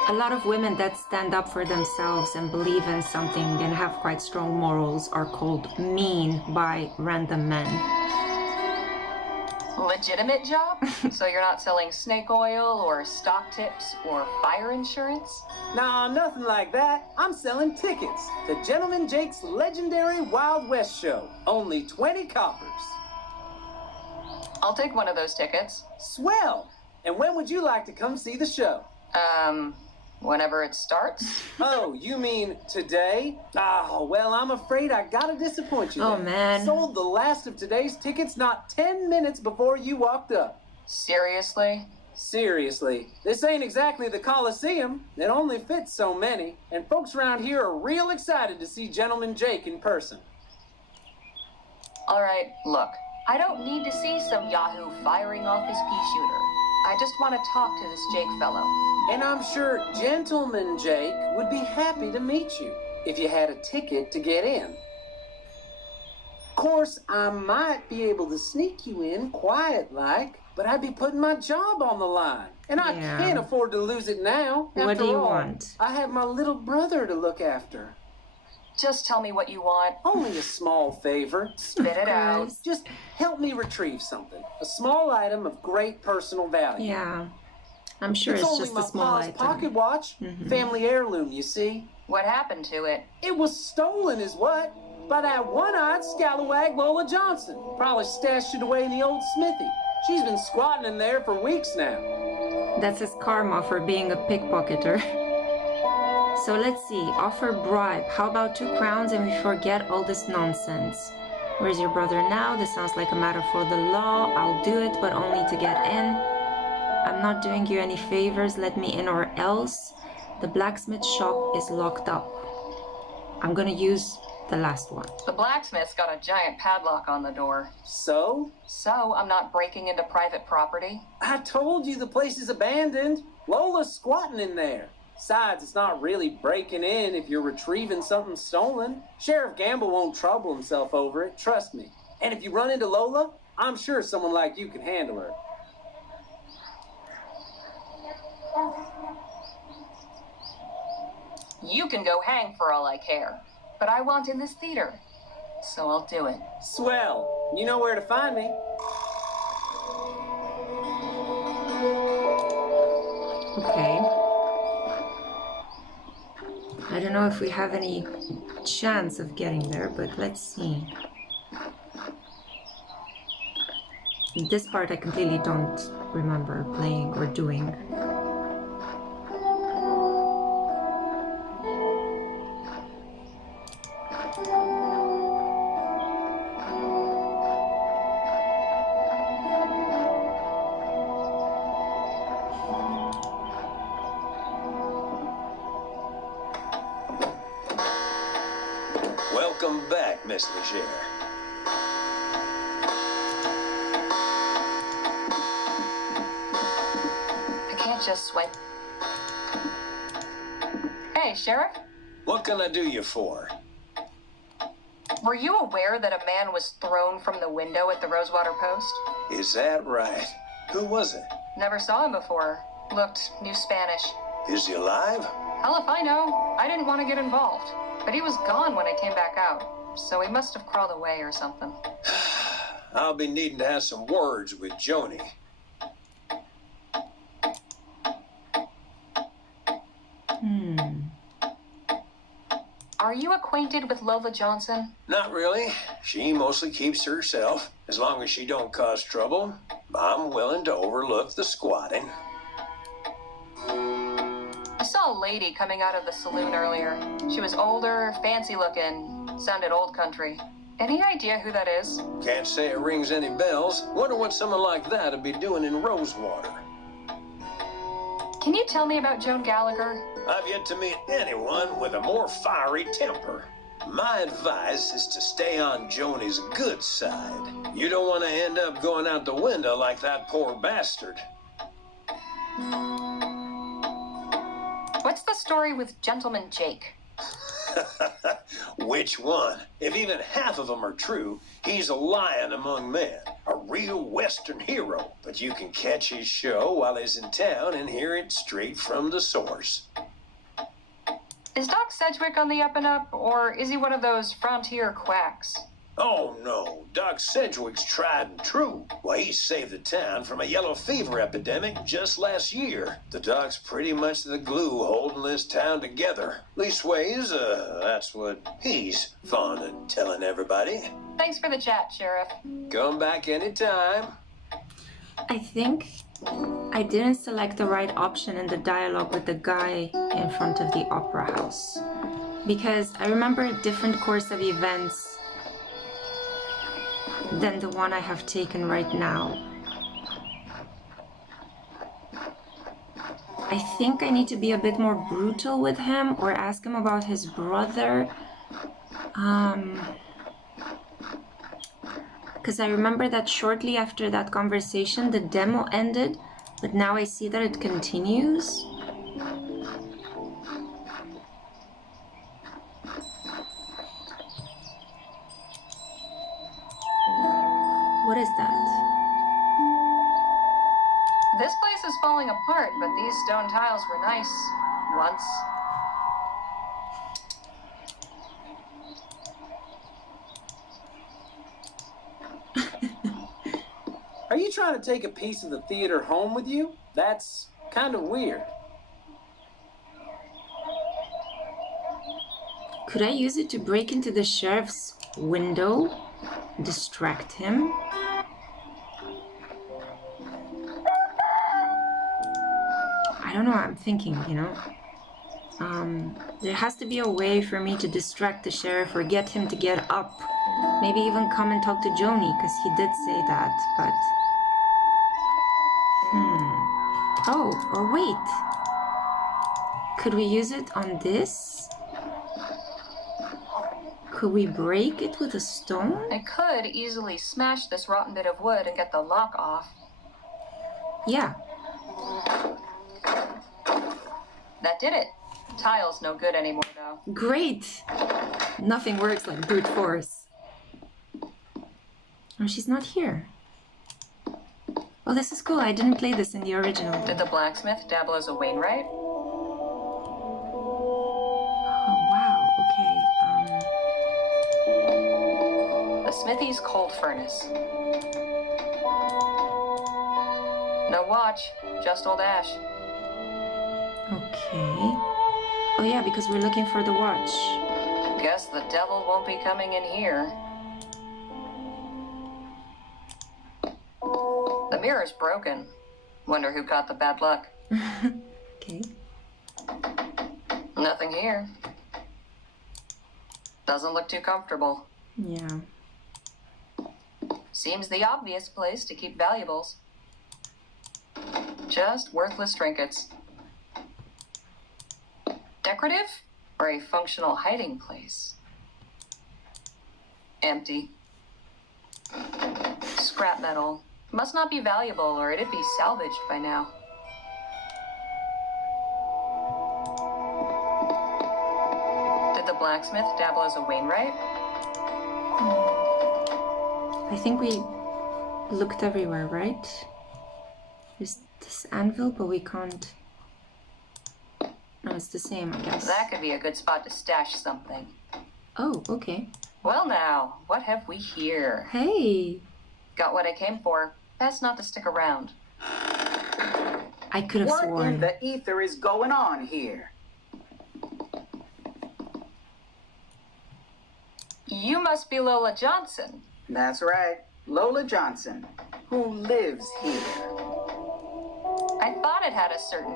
A lot of women that stand up for themselves and believe in something and have quite strong morals are called mean by random men. Legitimate job? So you're not selling snake oil or stock tips or fire insurance? Nah, nothing like that. I'm selling tickets to Gentleman Jake's legendary Wild West show. Only 20 coppers. I'll take one of those tickets. Swell! And when would you like to come see the show? Whenever it starts. Oh, you mean today? Oh, well, I'm afraid I gotta disappoint you. Oh, then. man. Sold the last of today's tickets not 10 minutes before you walked up. Seriously? Seriously. This ain't exactly the Coliseum. It only fits so many. And folks around here are real excited to see Gentleman Jake in person. All right, look. I don't need to see some yahoo firing off his pea shooter. I just want to talk to this Jake fellow. And I'm sure Gentleman Jake would be happy to meet you if you had a ticket to get in. Of course, I might be able to sneak you in quiet-like, but I'd be putting my job on the line. And I can't afford to lose it now. What do you After all, want? I have my little brother to look after. Just tell me what you want. Only a small favor. Spit it out. Just help me retrieve something. A small item of great personal value. Yeah, I'm sure it's only just my a small pa's item. pocket watch. Family heirloom, you see. What happened to it? It was stolen is what? By that one-eyed scalawag Lola Johnson. Probably stashed it away in the old smithy. She's been squatting in there for weeks now. That's his karma for being a pickpocketer. So let's see, offer bribe. How about 2 crowns and we forget all this nonsense? Where's your brother now? This sounds like a matter for the law. I'll do it, but only to get in. I'm not doing you any favors. Let me in or else. The blacksmith shop is locked up. I'm gonna use the last one. The blacksmith's got a giant padlock on the door. So? So I'm not breaking into private property? I told you the place is abandoned. Lola's squatting in there. Besides, it's not really breaking in if you're retrieving something stolen. Sheriff Gamble won't trouble himself over it, trust me. And if you run into Lola, I'm sure someone like you can handle her. You can go hang for all I care. But I want in this theater. So I'll do it. Swell. You know where to find me. Okay. I don't know if we have any chance of getting there, but let's see. This part I completely don't remember playing or doing. Welcome back, Miss Leger. I can't just swipe. Hey, Sheriff? What can I do you for? Were you aware that a man was thrown from the window at the Rosewater Post? Is that right? Who was it? Never saw him before. Knew Spanish. Is he alive? Hell if I know. I didn't want to get involved. But he was gone when I came back out. So he must have crawled away or something. I'll be needing to have some words with Joni. Are you acquainted with Lola Johnson? Not really. She mostly keeps to herself. As long as she don't cause trouble, I'm willing to overlook the squatting. I saw a lady coming out of the saloon earlier. She was older, fancy looking, sounded old country. Any idea who that is? Can't say it rings any bells. Wonder what someone like that would be doing in Rosewater. Can you tell me about Joan Gallagher? I've yet to meet anyone with a more fiery temper. My advice is to stay on Joni's good side. You don't want to end up going out the window like that poor bastard. What's the story with Gentleman Jake? Which one? If even half of them are true, he's a lion among men, a real Western hero. But you can catch his show while he's in town and hear it straight from the source. Is Doc Sedgwick on the up and up, or is he one of those frontier quacks? Oh no, Doc Sedgwick's tried and true. Why, he saved the town from a yellow fever epidemic just last year. The Doc's pretty much the glue holding this town together. Leastways, that's what he's fond of telling everybody. Thanks for the chat, Sheriff. Come back anytime. I think I didn't select the right option in the dialogue with the guy in front of the opera house. Because I remember a different course of events than the one I have taken right now. I think I need to be a bit more brutal with him or ask him about his brother. Because I remember that shortly after that conversation, the demo ended, but now I see that it continues. What is that? This place is falling apart, but these stone tiles were nice once. Are you trying to take a piece of the theater home with you? That's kind of weird. Could I use it to break into the sheriff's window? Distract him? I don't know what I'm thinking, you know? There has to be a way for me to distract the sheriff or get him to get up. Maybe even come and talk to Joni, because he did say that, but... Oh, or wait. Could we use it on this? Could we break it with a stone? I could easily smash this rotten bit of wood and get the lock off. Yeah. That did it. Tile's no good anymore, though. Great! Nothing works like brute force. Oh, she's not here. Oh, this is cool. I didn't play this in the original. Did the blacksmith dabble as a Wainwright? Oh, wow. Okay, The smithy's cold furnace. No watch, just old ash. Okay. Oh yeah, because we're looking for the watch. Guess the devil won't be coming in here. The mirror's broken. Wonder who got the bad luck. Okay. Nothing here. Doesn't look too comfortable. Yeah. Seems the obvious place to keep valuables. Just worthless trinkets. Decorative or a functional hiding place? Empty. Scrap metal. Must not be valuable or it'd be salvaged by now. Did the blacksmith dabble as a Wainwright? I think we looked everywhere, right? There's this anvil, but we can't... No, it's the same, I guess. That could be a good spot to stash something. Oh, okay. Well now, what have we here? Hey! Got what I came for. Best not to stick around. I could have What sworn. in the ether is going on here? You must be Lola Johnson. That's right, Lola Johnson, who lives here. I thought it had a certain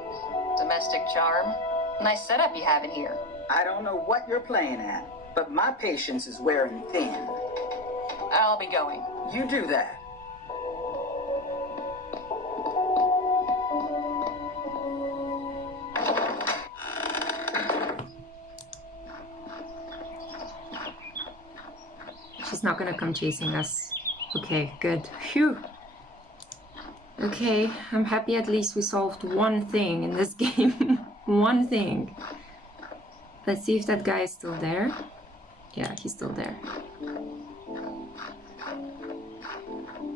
domestic charm. Nice setup you have in here. I don't know what you're playing at, but my patience is wearing thin. I'll be going. You do that. She's not gonna come chasing us. Okay, good. Phew. Okay, I'm happy at least we solved one thing in this game. One thing. Let's see if that guy is still there. Yeah, he's still there.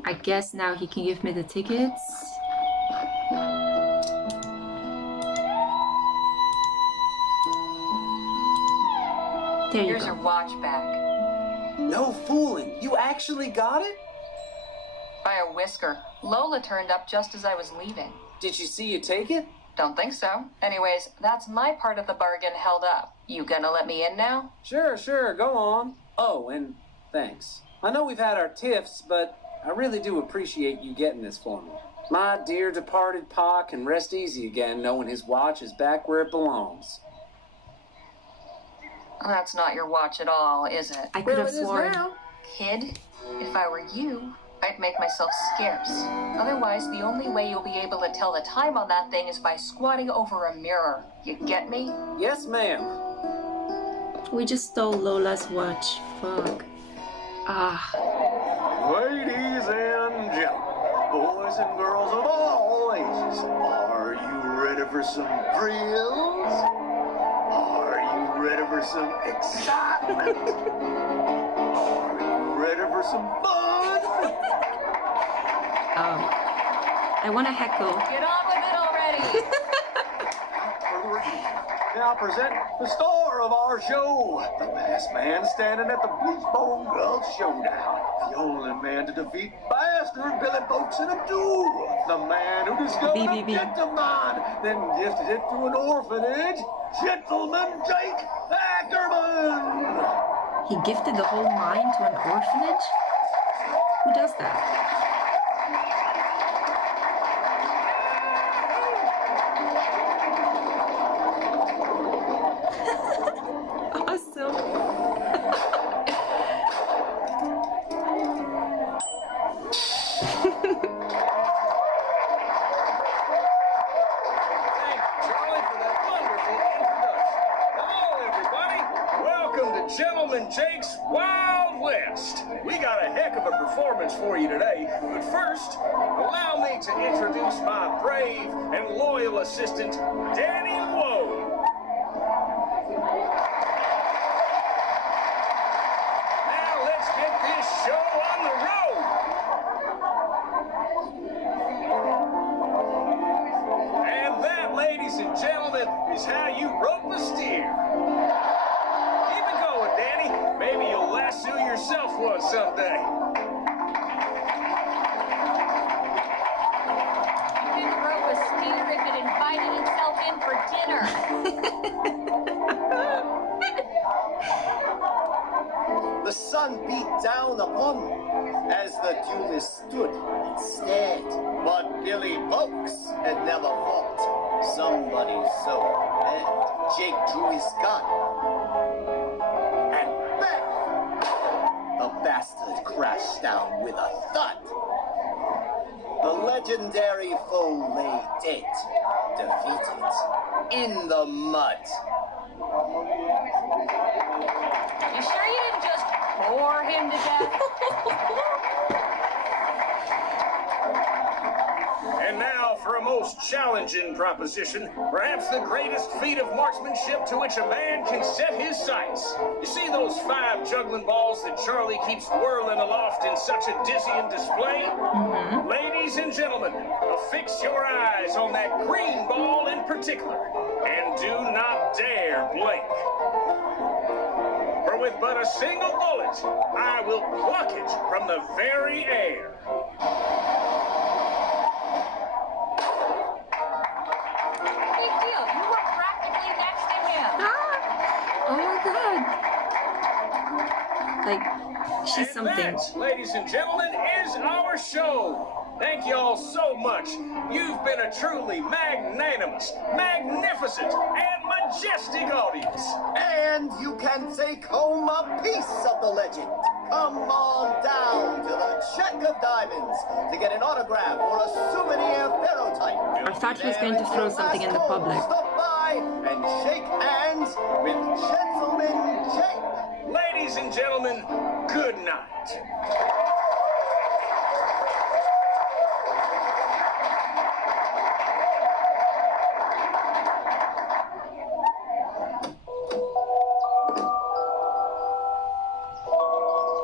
I guess now he can give me the tickets. There you Here's go. your watch back. No fooling. You actually got it? By a whisker. Lola turned up just as I was leaving. Did you see you take it? Don't think so. Anyways, that's my part of the bargain held up. You gonna let me in now? Sure, go on. Oh, and thanks. I know we've had our tiffs, but I really do appreciate you getting this for me. My dear departed Pa can rest easy again knowing his watch is back where it belongs. That's not your watch at all, is it? I could have Well, it is sworn. now. Kid, if I were you, I'd make myself scarce. Otherwise, the only way you'll be able to tell the time on that thing is by squatting over a mirror. You get me? Yes, ma'am. We just stole Lola's watch. Fuck. Ah. Ladies and gentlemen, boys and girls of all ages, are you ready for some thrills? Are you ready for some excitement? Are you ready for some fun? I want to heckle. Get on with it already! Further ado, now present the star of our show, the masked man standing at the Bleachbone Gulch Showdown, the only man to defeat bastard Billy Boats in a duel, the man who discovered a gift of mine, then gifted it to an orphanage, Gentleman Jake Ackerman! He gifted the whole mine to an orphanage? Who does that? Gentleman Jake's Wild West. We got a heck of a performance for you today, but first, allow me to introduce my brave and loyal assistant, Danny Lowe. Now let's get this show on the road. And that, ladies and gentlemen, is how you rope a steer. Danny, maybe you'll lasso yourself one someday. You didn't rope a steer if it invited itself in for dinner. The sun beat down upon them as the duelists stood and stared. But Billy Boaks had never fought. Somebody so, and Jake drew his gun. The bastard crashed down with a thud. The legendary foe lay dead, defeated, in the mud. You sure you didn't just pour bore him to death? And now for a most challenging proposition, perhaps the greatest feat of marksmanship to which a man can set his sights. You see those 5 juggling balls that Charlie keeps whirling aloft in such a dizzying display? Mm-hmm. Ladies and gentlemen, affix your eyes on that green ball in particular, and do not dare blink. For with but a single bullet, I will pluck it from the very air. Big deal. You were practically next to him. Oh my god. Like, she's And something. that, ladies and gentlemen, is our show. Thank you all so much. You've been a truly magnanimous, magnificent, and majestic audience. And you can take home a piece of the legend. Come on down to the Check of Diamonds to get an autograph or a souvenir ferrotype. I thought he was going to throw something in the public. Stop by and shake hands with Gentleman Jake. Ladies and gentlemen, good night.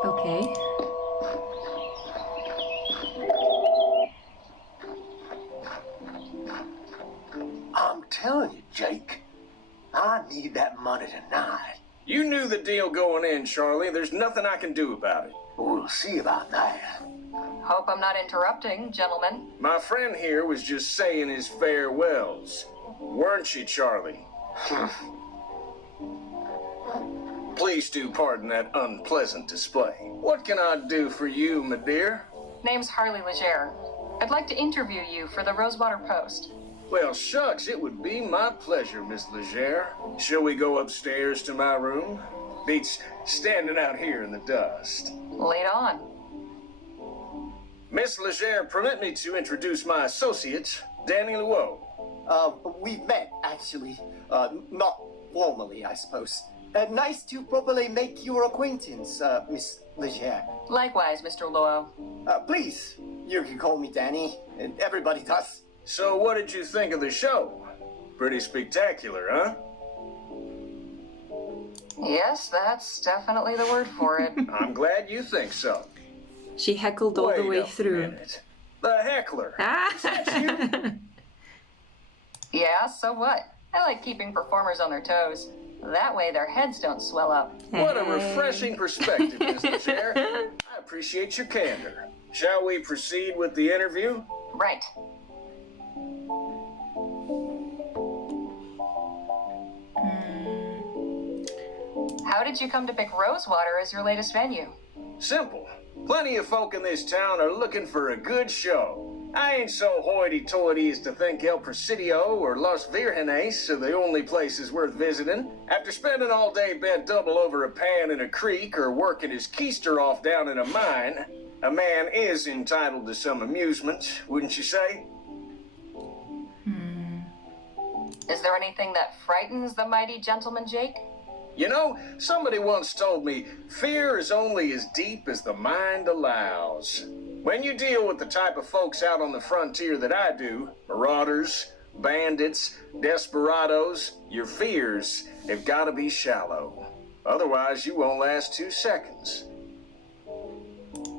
Okay. I'm telling you, Jake, I need that money tonight. You knew the deal going in, Charlie. There's nothing I can do about it. We'll see about that. Hope I'm not interrupting, gentlemen. My friend here was just saying his farewells. Weren't you, Charlie? Please do pardon that unpleasant display. What can I do for you, my dear? Name's Harley Leger. I'd like to interview you for the Rosewater Post. Well, shucks, it would be my pleasure, Miss Leger. Shall we go upstairs to my room? Beats standing out here in the dust. Lead on. Miss Leger, permit me to introduce my associate, Danny Luo. We've met, actually. Not formally, I suppose. Nice to properly make your acquaintance, Miss Leger. Likewise, Mr. Luo. Please, you can call me Danny, and everybody does. So what did you think of the show? Pretty spectacular, huh? Yes, that's definitely the word for it. I'm glad you think so. She heckled all the Wait way a through. minute. The heckler. Ah! Is that you? Yeah, so what? I like keeping performers on their toes. That way their heads don't swell up. What a refreshing perspective, Miss Leger. I appreciate your candor. Shall we proceed with the interview? Right. How did you come to pick Rosewater as your latest venue? Simple. Plenty of folk in this town are looking for a good show. I ain't so hoity-toity as to think El Presidio or Los Virgenes are the only places worth visiting. After spending all day bent double over a pan in a creek or working his keister off down in a mine, a man is entitled to some amusement, wouldn't you say? Is there anything that frightens the mighty Gentleman Jake? You know, somebody once told me, fear is only as deep as the mind allows. When you deal with the type of folks out on the frontier that I do, marauders, bandits, desperados, your fears have got to be shallow. Otherwise, you won't last 2 seconds.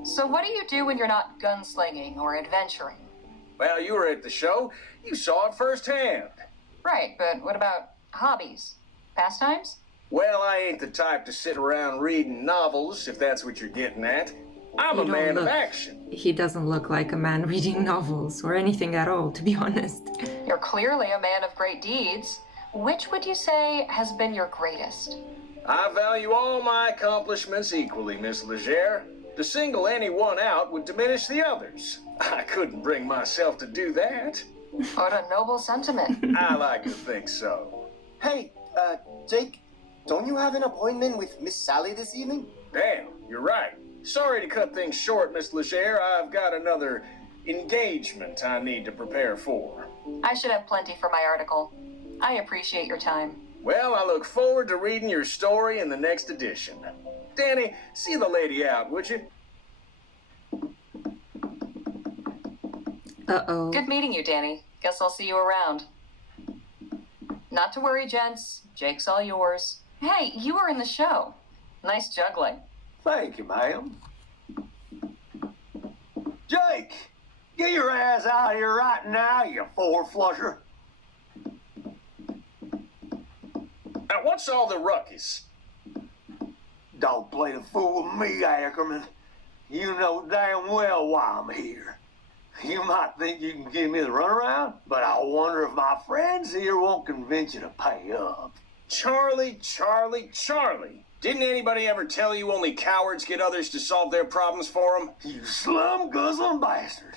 So what do you do when you're not gunslinging or adventuring? Well, you were at the show. You saw it firsthand. Right, but what about hobbies? Pastimes? Well, I ain't the type to sit around reading novels, if that's what you're getting at. I'm a man of action. He doesn't look like a man reading novels or anything at all, to be honest. You're clearly a man of great deeds. Which would you say has been your greatest? I value all my accomplishments equally, Miss Leger. To single any one out would diminish the others. I couldn't bring myself to do that. What a noble sentiment. I like to think so. Hey, Jake, don't you have an appointment with Miss Sally this evening? Damn, you're right. Sorry to cut things short, Miss Leger. I've got another engagement I need to prepare for. I should have plenty for my article. I appreciate your time. Well, I look forward to reading your story in the next edition. Danny, see the lady out, would you? Uh-oh. Good meeting you, Danny. Guess I'll see you around. Not to worry, gents. Jake's all yours. Hey, you were in the show. Nice juggling. Thank you, ma'am. Jake, get your ass out here right now, you four-flusher. Now, what's all the ruckus? Don't play the fool with me, Ackerman. You know damn well why I'm here. You might think you can give me the runaround, but I wonder if my friends here won't convince you to pay up. Charlie. Didn't anybody ever tell you only cowards get others to solve their problems for them? You slum-guzzling bastard.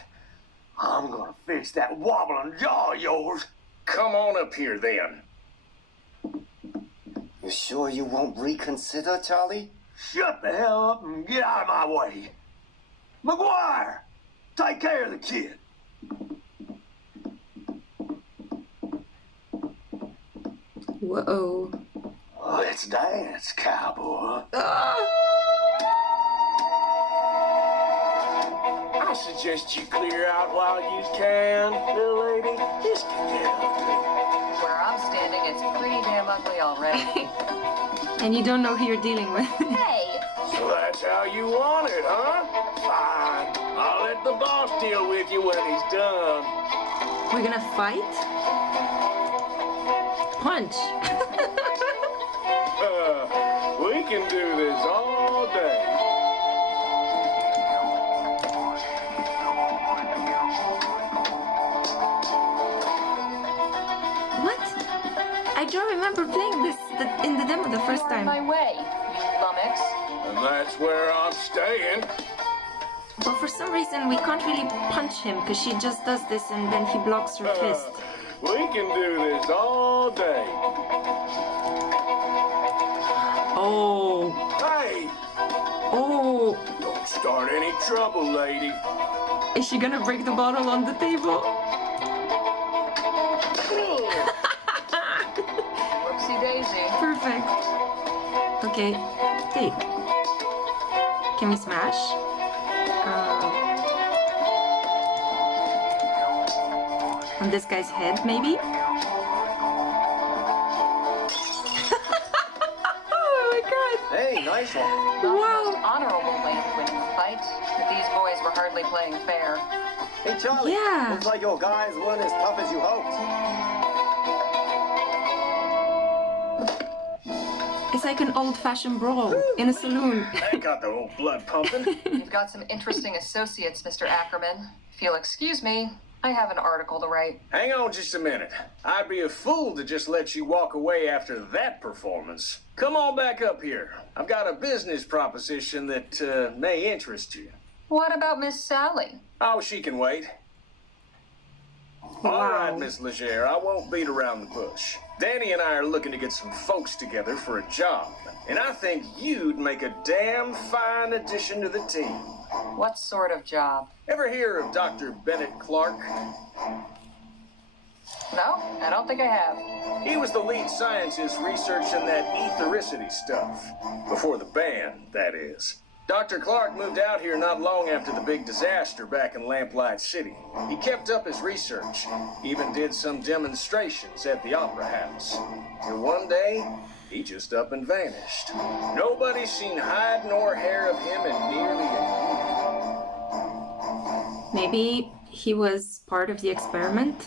I'm gonna fix that wobbling jaw of yours. Come on up here, then. You sure you won't reconsider, Charlie? Shut the hell up and get out of my way. McGuire, take care of the kid. Whoa. Let's dance, cowboy. I suggest you clear out while you can, little lady. This can get ugly. Where I'm standing, it's pretty damn ugly already. And you don't know who you're dealing with. Hey! So that's how you want it, huh? Fine. I'll let the boss deal with you when he's done. We're gonna fight? Punch. We can do this all day. What? I don't remember playing this in the demo the first time. My way, you lummox. And that's where I'm staying. But for some reason we can't really punch him because she just does this and then he blocks her fist. We can do this all day. Oh. Hey! Oh. Don't start any trouble, lady. Is she gonna break the bottle on the table? Whoopsie daisy. Perfect. Okay. Take. Can we smash? On this guy's head, maybe? Oh my god! Hey, nice one. Not the Wow. most honorable way to win a fight, but these boys were hardly playing fair. Hey, Charlie. Yeah. Looks like your guys weren't as tough as you hoped. It's like an old-fashioned brawl in a saloon. That got the old blood pumping. You've got some interesting associates, Mr. Ackerman. If you'll excuse me, I have an article to write. Hang on just a minute. I'd be a fool to just let you walk away after that performance. Come on back up here. I've got a business proposition that may interest you. What about Miss Sally? Oh, she can wait. All right, Miss Leger, I won't beat around the bush. Danny and I are looking to get some folks together for a job, and I think you'd make a damn fine addition to the team. What sort of job? Ever hear of Dr. Bennett Clark? No, I don't think I have. He was the lead scientist researching that ethericity stuff. Before the ban, that is. Dr. Clark moved out here not long after the big disaster back in Lamplight City. He kept up his research, even did some demonstrations at the Opera House. And one day, he just up and vanished. Nobody's seen hide nor hair of him in nearly a year. Maybe he was part of the experiment?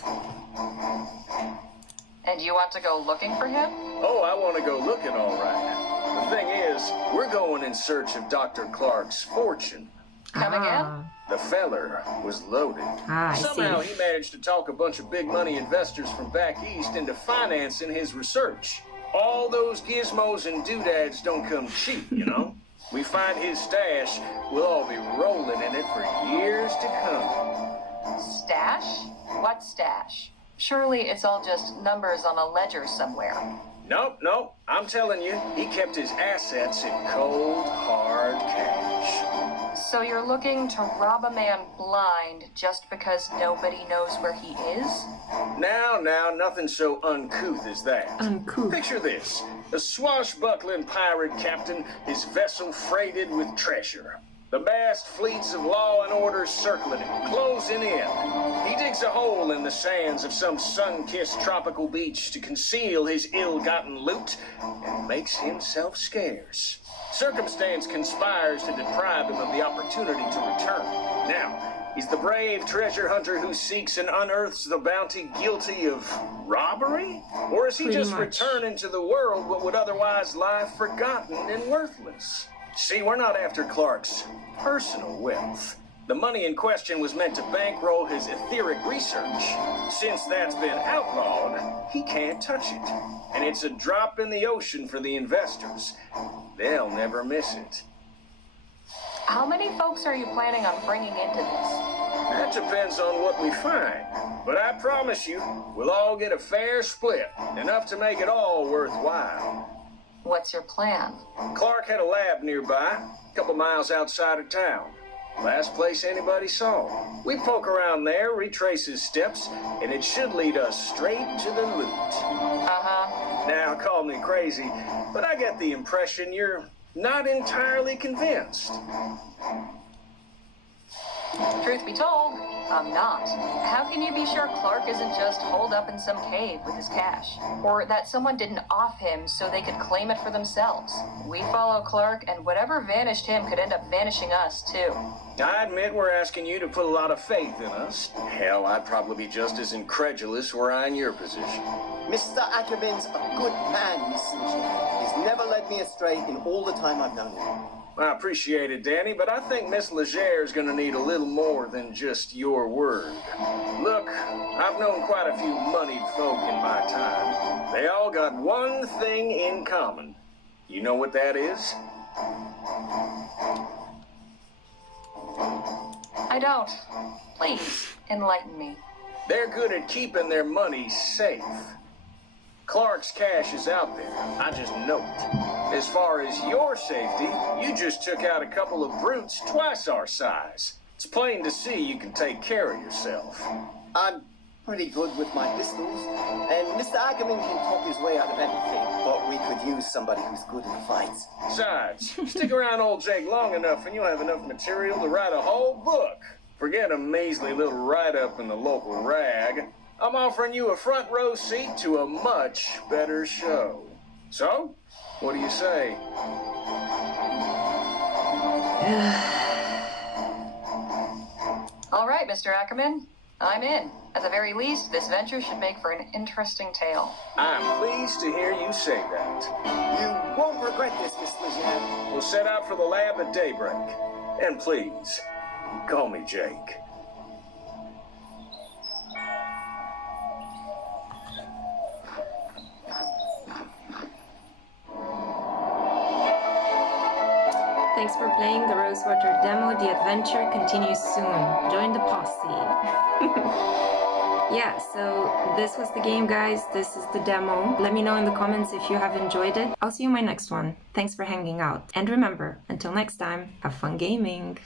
And you want to go looking for him? Oh, I want to go looking, all right. The thing is, we're going in search of Dr. Clark's fortune. Come again? The feller was loaded. I Somehow see. he managed to talk a bunch of big money investors from back east into financing his research. All those gizmos and doodads don't come cheap, you know? We find his stash, we'll all be rolling in it for years to come. Stash? What stash? Surely it's all just numbers on a ledger somewhere. Nope. I'm telling you, he kept his assets in cold, hard cash. So you're looking to rob a man blind just because nobody knows where he is? Now, nothing so uncouth as that. Uncouth. Picture this. A swashbuckling pirate captain, his vessel freighted with treasure. The vast fleets of law and order circling him, closing in. He digs a hole in the sands of some sun-kissed tropical beach to conceal his ill-gotten loot and makes himself scarce. Circumstance conspires to deprive him of the opportunity to return. Now, he's the brave treasure hunter who seeks and unearths the bounty guilty of robbery? Or is he Pretty just much. returning to the world what would otherwise lie forgotten and worthless? See, we're not after Clark's personal wealth. The money in question was meant to bankroll his etheric research. Since that's been outlawed, he can't touch it. And it's a drop in the ocean for the investors. They'll never miss it. How many folks are you planning on bringing into this? That depends on what we find. But I promise you, we'll all get a fair split, enough to make it all worthwhile. What's your plan? Clark had a lab nearby, a couple miles outside of town. Last place anybody saw him. We poke around there, retrace his steps, and it should lead us straight to the loot. Uh-huh. Now, call me crazy, but I get the impression you're not entirely convinced. Truth be told, I'm not. How can you be sure Clark isn't just holed up in some cave with his cash? Or that someone didn't off him so they could claim it for themselves? We follow Clark, and whatever vanished him could end up vanishing us, too. I admit we're asking you to put a lot of faith in us. Hell, I'd probably be just as incredulous were I in your position. Mr. Ackerman's a good man, Miss Leger. He's never led me astray in all the time I've known him. I appreciate it, Danny, but I think Miss Leger is going to need a little more than just your word. Look, I've known quite a few moneyed folk in my time. They all got one thing in common. You know what that is? I don't. Please, enlighten me. They're good at keeping their money safe. Clark's cash is out there. I just know it. As far as your safety, you just took out a couple of brutes twice our size. It's plain to see you can take care of yourself. I'm pretty good with my pistols, and Mr. Ackerman can talk his way out of anything, but we could use somebody who's good in fights. Besides, stick around old Jake long enough and you'll have enough material to write a whole book. Forget a measly little write-up in the local rag. I'm offering you a front row seat to a much better show. So, what do you say? All right, Mr. Ackerman. I'm in. At the very least, this venture should make for an interesting tale. I'm pleased to hear you say that. You won't regret this, Miss Leger. We'll set out for the lab at daybreak. And please, call me Jake. Thanks for playing the Rosewater demo. The adventure continues soon. Join the posse. Yeah, so this was the game, guys. This is the demo. Let me know in the comments if you have enjoyed it. I'll see you in my next one. Thanks for hanging out. And remember, until next time, have fun gaming.